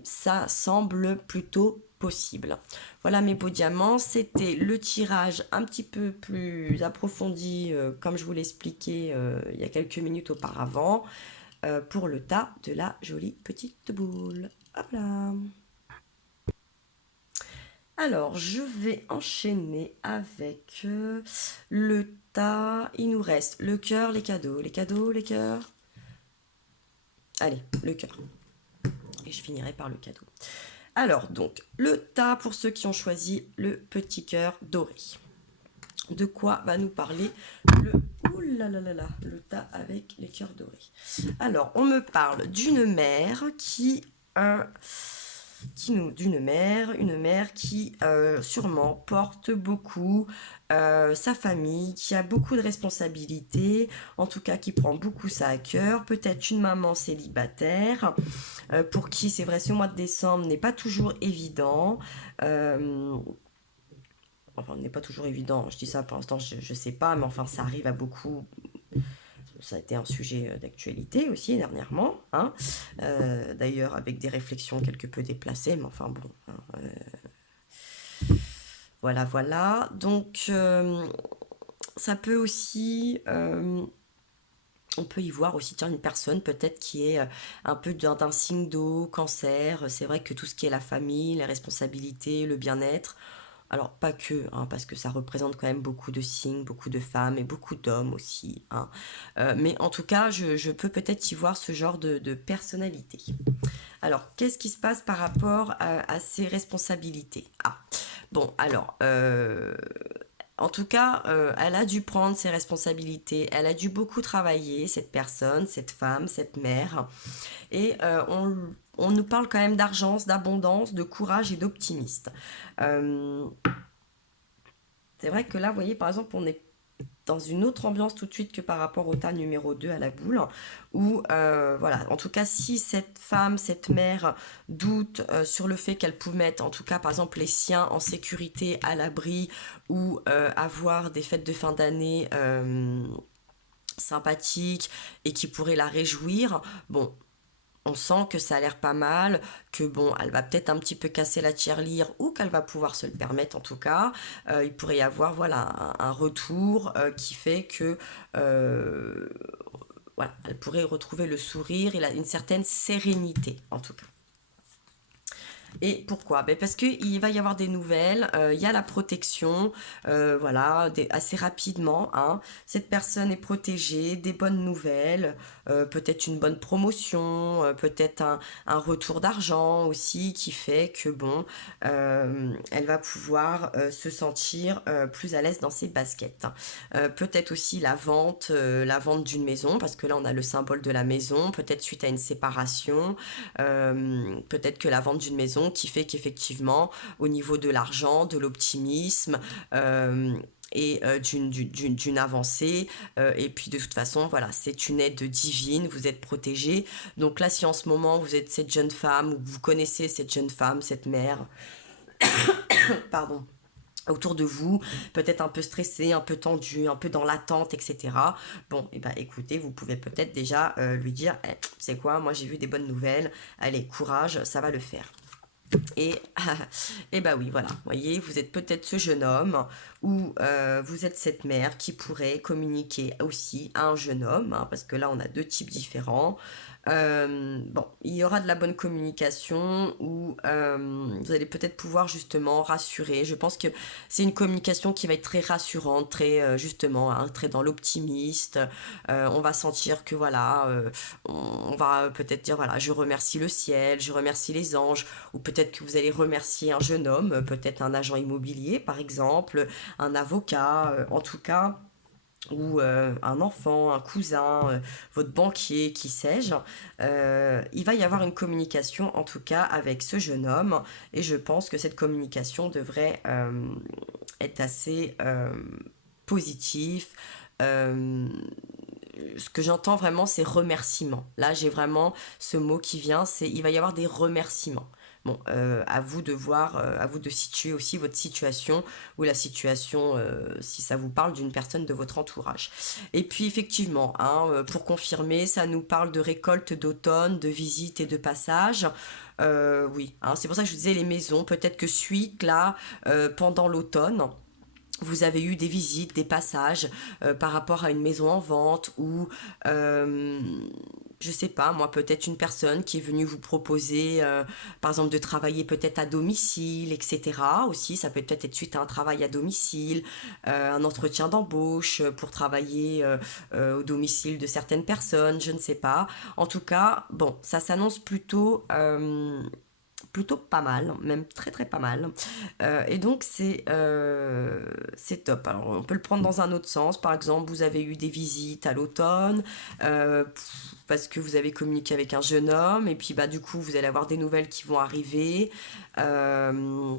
ça semble plutôt possible. Voilà mes beaux diamants, c'était le tirage un petit peu plus approfondi, comme je vous l'expliquais il y a quelques minutes auparavant, pour le tas de la jolie petite boule. Hop là. Alors, je vais enchaîner avec le tas. Il nous reste le cœur, les cadeaux, les cadeaux, les cœurs. Allez, le cœur. Et je finirai par le cadeau. Alors, donc, le tas pour ceux qui ont choisi le petit cœur doré. de quoi va nous parler le... Ouh là là là là, le tas avec les cœurs dorés. Alors, on me parle d'une mère une mère qui sûrement porte beaucoup sa famille, qui a beaucoup de responsabilités, en tout cas qui prend beaucoup ça à cœur, peut-être une maman célibataire, pour qui c'est vrai ce mois de décembre n'est pas toujours évident. Euh, enfin, n'est pas toujours évident, je dis ça pour l'instant, je sais pas, mais enfin ça arrive à beaucoup. Ça a été un sujet d'actualité aussi dernièrement, hein. D'ailleurs avec des réflexions quelque peu déplacées, mais enfin bon, hein, voilà, voilà. Donc ça peut aussi, on peut y voir aussi tiens, une personne peut-être qui est un peu d'un signe d'eau, cancer. C'est vrai que tout ce qui est la famille, les responsabilités, le bien-être, alors pas que, hein, parce que ça représente quand même beaucoup de signes, beaucoup de femmes et beaucoup d'hommes aussi, hein. Mais en tout cas, je peux peut-être y voir ce genre de personnalité. Alors, qu'est-ce qui se passe par rapport à ces responsabilités? Ah, bon, alors, en tout cas, elle a dû prendre ses responsabilités, elle a dû beaucoup travailler, cette personne, cette femme, cette mère. Et on nous parle quand même d'argent, d'abondance, de courage et d'optimiste. Euh, c'est vrai que là, vous voyez, par exemple, on est dans une autre ambiance tout de suite que par rapport au tas numéro 2 à la boule, où, voilà, en tout cas, si cette femme, cette mère doute sur le fait qu'elle peut mettre, en tout cas, par exemple, les siens en sécurité, à l'abri, ou avoir des fêtes de fin d'année sympathiques et qui pourraient la réjouir, bon, on sent que ça a l'air pas mal, que bon, elle va peut-être un petit peu casser la tirelire ou qu'elle va pouvoir se le permettre en tout cas. Il pourrait y avoir voilà un retour qui fait que voilà, elle pourrait retrouver le sourire et une certaine sérénité en tout cas. Et pourquoi? Ben parce qu'il va y avoir des nouvelles, il y a la protection, voilà, assez rapidement, hein. Cette personne est protégée, des bonnes nouvelles, peut-être une bonne promotion, peut-être un retour d'argent aussi qui fait que bon, elle va pouvoir se sentir plus à l'aise dans ses baskets. Peut-être aussi la vente d'une maison, parce que là on a le symbole de la maison, peut-être suite à une séparation, peut-être que la vente d'une maison qui fait qu'effectivement, au niveau de l'argent, de l'optimisme, et d'une avancée, et puis de toute façon voilà, c'est une aide divine, vous êtes protégé. Donc là, si en ce moment vous êtes cette jeune femme ou vous connaissez cette jeune femme, cette mère, pardon, autour de vous, peut-être un peu stressé, un peu tendu, un peu dans l'attente, etc. Bon, et ben écoutez, vous pouvez peut-être déjà lui dire, eh, c'est quoi, moi j'ai vu des bonnes nouvelles, allez, courage, ça va le faire. Et, et bah oui, voilà, vous voyez, vous êtes peut-être ce jeune homme ou vous êtes cette mère qui pourrait communiquer aussi à un jeune homme, hein, parce que là on a deux types différents. Bon, il y aura de la bonne communication où vous allez peut-être pouvoir justement rassurer. Je pense que c'est une communication qui va être très rassurante, très justement, hein, très dans l'optimiste. On va sentir que voilà, on va peut-être dire voilà, je remercie le ciel, je remercie les anges, ou peut-être que vous allez remercier un jeune homme, peut-être un agent immobilier par exemple, un avocat, en tout cas ou un enfant, un cousin, votre banquier, qui sais-je, il va y avoir une communication en tout cas avec ce jeune homme et je pense que cette communication devrait être assez positive. Euh, ce que j'entends vraiment, c'est remerciement. Là, j'ai vraiment ce mot qui vient, c'est il va y avoir des remerciements. Bon, à vous de voir, à vous de situer aussi votre situation ou la situation, si ça vous parle d'une personne de votre entourage. Et puis effectivement, hein, pour confirmer, ça nous parle de récolte d'automne, de visite et de passage. Oui, hein, c'est pour ça que je disais les maisons. Peut-être que suite là, pendant l'automne, vous avez eu des visites, des passages par rapport à une maison en vente ou je sais pas, moi peut-être une personne qui est venue vous proposer par exemple de travailler peut-être à domicile, etc. Aussi, ça peut peut-être être suite à un travail à domicile, un entretien d'embauche pour travailler au domicile de certaines personnes, je ne sais pas. En tout cas, bon, ça s'annonce plutôt plutôt pas mal, même très très pas mal. Et donc c'est top. Alors on peut le prendre dans un autre sens. Par exemple, vous avez eu des visites à l'automne parce que vous avez communiqué avec un jeune homme et puis bah du coup vous allez avoir des nouvelles qui vont arriver. Euh,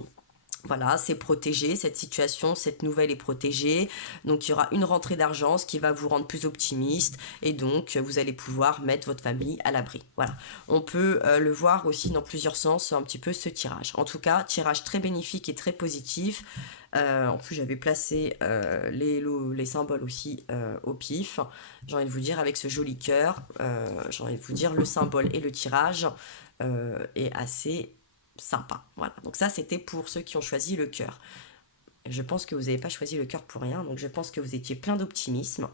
voilà, c'est protégé, cette situation, cette nouvelle est protégée. Donc il y aura une rentrée d'argent, ce qui va vous rendre plus optimiste. Et donc vous allez pouvoir mettre votre famille à l'abri. Voilà. On peut le voir aussi dans plusieurs sens, un petit peu ce tirage. En tout cas, tirage très bénéfique et très positif. En plus, j'avais placé les symboles aussi au pif. J'ai envie de vous dire, avec ce joli cœur, j'ai envie de vous dire, le symbole et le tirage est assez sympa. Voilà. Donc ça, c'était pour ceux qui ont choisi le cœur. Je pense que vous n'avez pas choisi le cœur pour rien. Donc je pense que vous étiez plein d'optimisme.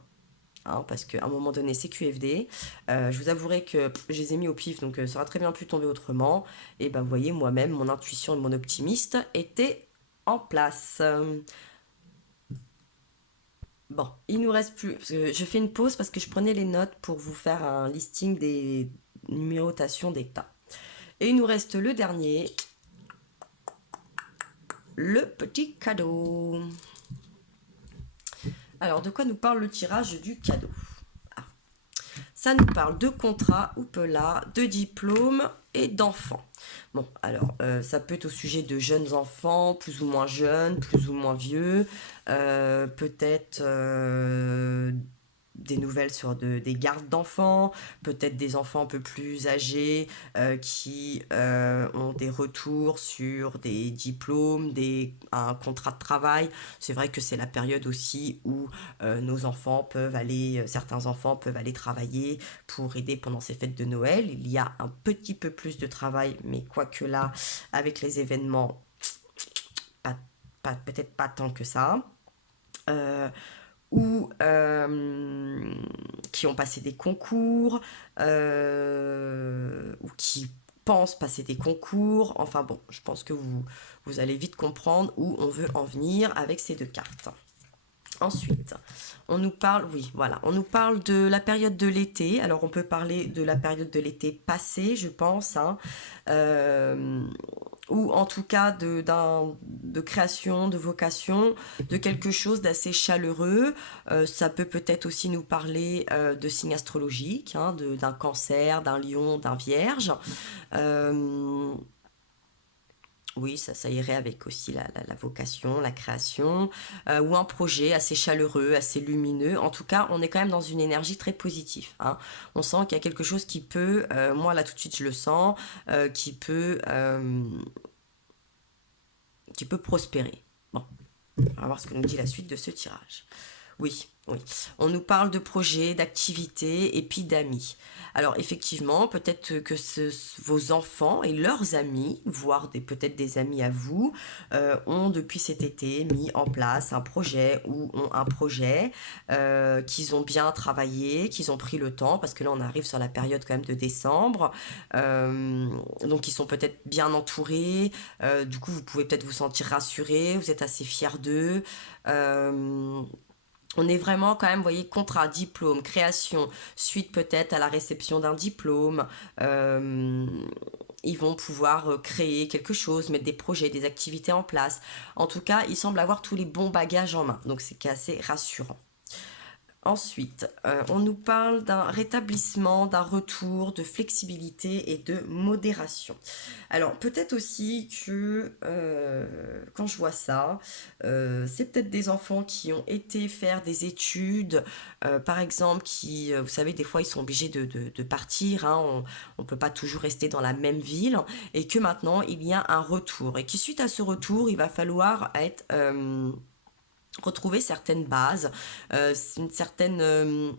Hein, parce qu'à un moment donné, c'est QFD. Je vous avouerai que je les ai mis au pif, donc ça aurait très bien pu tomber autrement. Et ben, vous voyez, moi-même, mon intuition et mon optimiste étaient en place. Bon, il nous reste plus. Parce que je fais une pause parce que je prenais les notes pour vous faire un listing des numérotations d'état. Et il nous reste le dernier, le petit cadeau. Alors, de quoi nous parle le tirage du cadeau? Ça nous parle de contrat, là, de diplôme et d'enfants. Bon, alors, ça peut être au sujet de jeunes enfants, plus ou moins jeunes, plus ou moins vieux, peut-être des nouvelles sur des gardes d'enfants, peut-être des enfants un peu plus âgés qui ont des retours sur des diplômes, un contrat de travail. C'est vrai que c'est la période aussi où certains enfants peuvent aller travailler pour aider pendant ces fêtes de Noël. Il y a un petit peu plus de travail, mais quoique là, avec les événements, peut-être pas tant que ça. Euh, ou qui ont passé des concours, ou qui pensent passer des concours. Enfin bon, je pense que vous allez vite comprendre où on veut en venir avec ces deux cartes. Ensuite, on nous parle de la période de l'été. Alors, on peut parler de la période de l'été passée, je pense, hein, euh, ou en tout cas de création, de vocation, de quelque chose d'assez chaleureux. Ça peut-être aussi nous parler de signes astrologiques, hein, d'un cancer, d'un lion, d'un vierge. Euh, oui, ça irait avec aussi la vocation, la création, ou un projet assez chaleureux, assez lumineux. En tout cas, on est quand même dans une énergie très positive. Hein. On sent qu'il y a quelque chose qui peut, moi là tout de suite je le sens, qui peut prospérer. Bon, on va voir ce que nous dit la suite de ce tirage. Oui, oui. On nous parle de projets, d'activités et puis d'amis. Alors effectivement, peut-être que vos enfants et leurs amis, voire peut-être des amis à vous, ont depuis cet été mis en place un projet ou ont un projet qu'ils ont bien travaillé, qu'ils ont pris le temps, parce que là on arrive sur la période quand même de décembre. Donc ils sont peut-être bien entourés. Du coup, vous pouvez peut-être vous sentir rassuré, vous êtes assez fiers d'eux. Euh, on est vraiment quand même, vous voyez, contrat, diplôme, création, suite peut-être à la réception d'un diplôme. Euh, ils vont pouvoir créer quelque chose, mettre des projets, des activités en place. En tout cas, ils semblent avoir tous les bons bagages en main. Donc c'est assez rassurant. Ensuite, on nous parle d'un rétablissement, d'un retour, de flexibilité et de modération. Alors peut-être aussi que quand je vois ça, c'est peut-être des enfants qui ont été faire des études, par exemple, vous savez, des fois ils sont obligés de partir, hein, on ne peut pas toujours rester dans la même ville, et que maintenant il y a un retour, et que suite à ce retour, il va falloir retrouver certaines bases, une certaine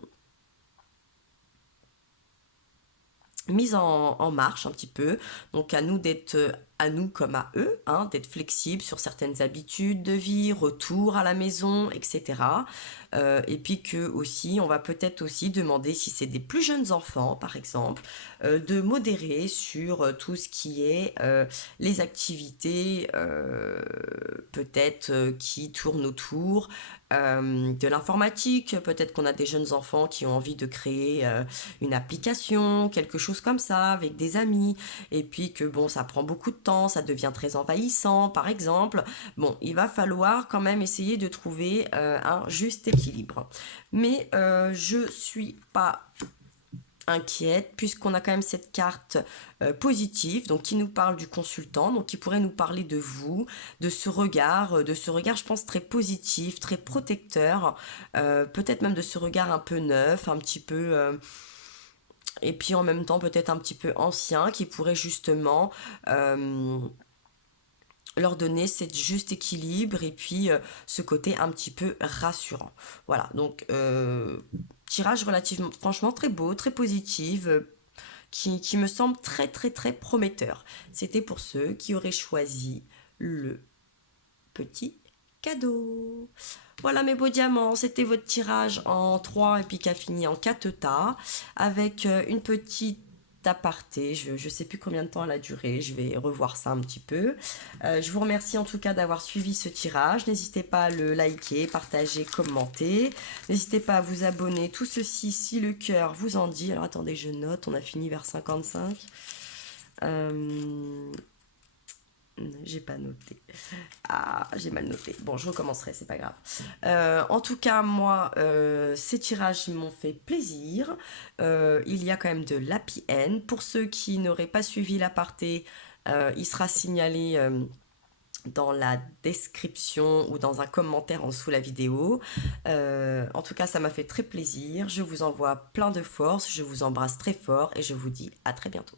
mise en marche un petit peu. Donc à nous d'être à nous comme à eux, hein, d'être flexibles sur certaines habitudes de vie, retour à la maison, etc. Et puis que aussi, on va peut-être aussi demander, si c'est des plus jeunes enfants, par exemple, de modérer sur tout ce qui est les activités peut-être qui tournent autour de l'informatique. Peut-être qu'on a des jeunes enfants qui ont envie de créer une application, quelque chose comme ça, avec des amis, et puis que bon, ça prend beaucoup de temps, ça devient très envahissant, par exemple. Bon, il va falloir quand même essayer de trouver un juste équilibre. Mais je suis pas inquiète puisqu'on a quand même cette carte positive donc qui nous parle du consultant, donc qui pourrait nous parler de vous, de ce regard je pense très positif, très protecteur, peut-être même de ce regard un peu neuf, un petit peu et puis en même temps peut-être un petit peu ancien qui pourrait justement leur donner cet juste équilibre et puis ce côté un petit peu rassurant. Voilà, donc tirage relativement, franchement très beau, très positif, qui me semble très très très prometteur. C'était pour ceux qui auraient choisi le petit cadeau. Voilà mes beaux diamants, c'était votre tirage en 3 et puis qui a fini en 4 tas avec une petite aparté, je sais plus combien de temps elle a duré, je vais revoir ça un petit peu. Je vous remercie en tout cas d'avoir suivi ce tirage, n'hésitez pas à le liker, partager, commenter, n'hésitez pas à vous abonner, tout ceci si le cœur vous en dit. Alors attendez, je note, on a fini vers 55. J'ai pas noté. Ah, j'ai mal noté. Bon, je recommencerai, c'est pas grave. En tout cas, moi, ces tirages m'ont fait plaisir. Il y a quand même de l'happy end. Pour ceux qui n'auraient pas suivi l'aparté, il sera signalé dans la description ou dans un commentaire en dessous la vidéo. En tout cas, ça m'a fait très plaisir. Je vous envoie plein de force. Je vous embrasse très fort et je vous dis à très bientôt.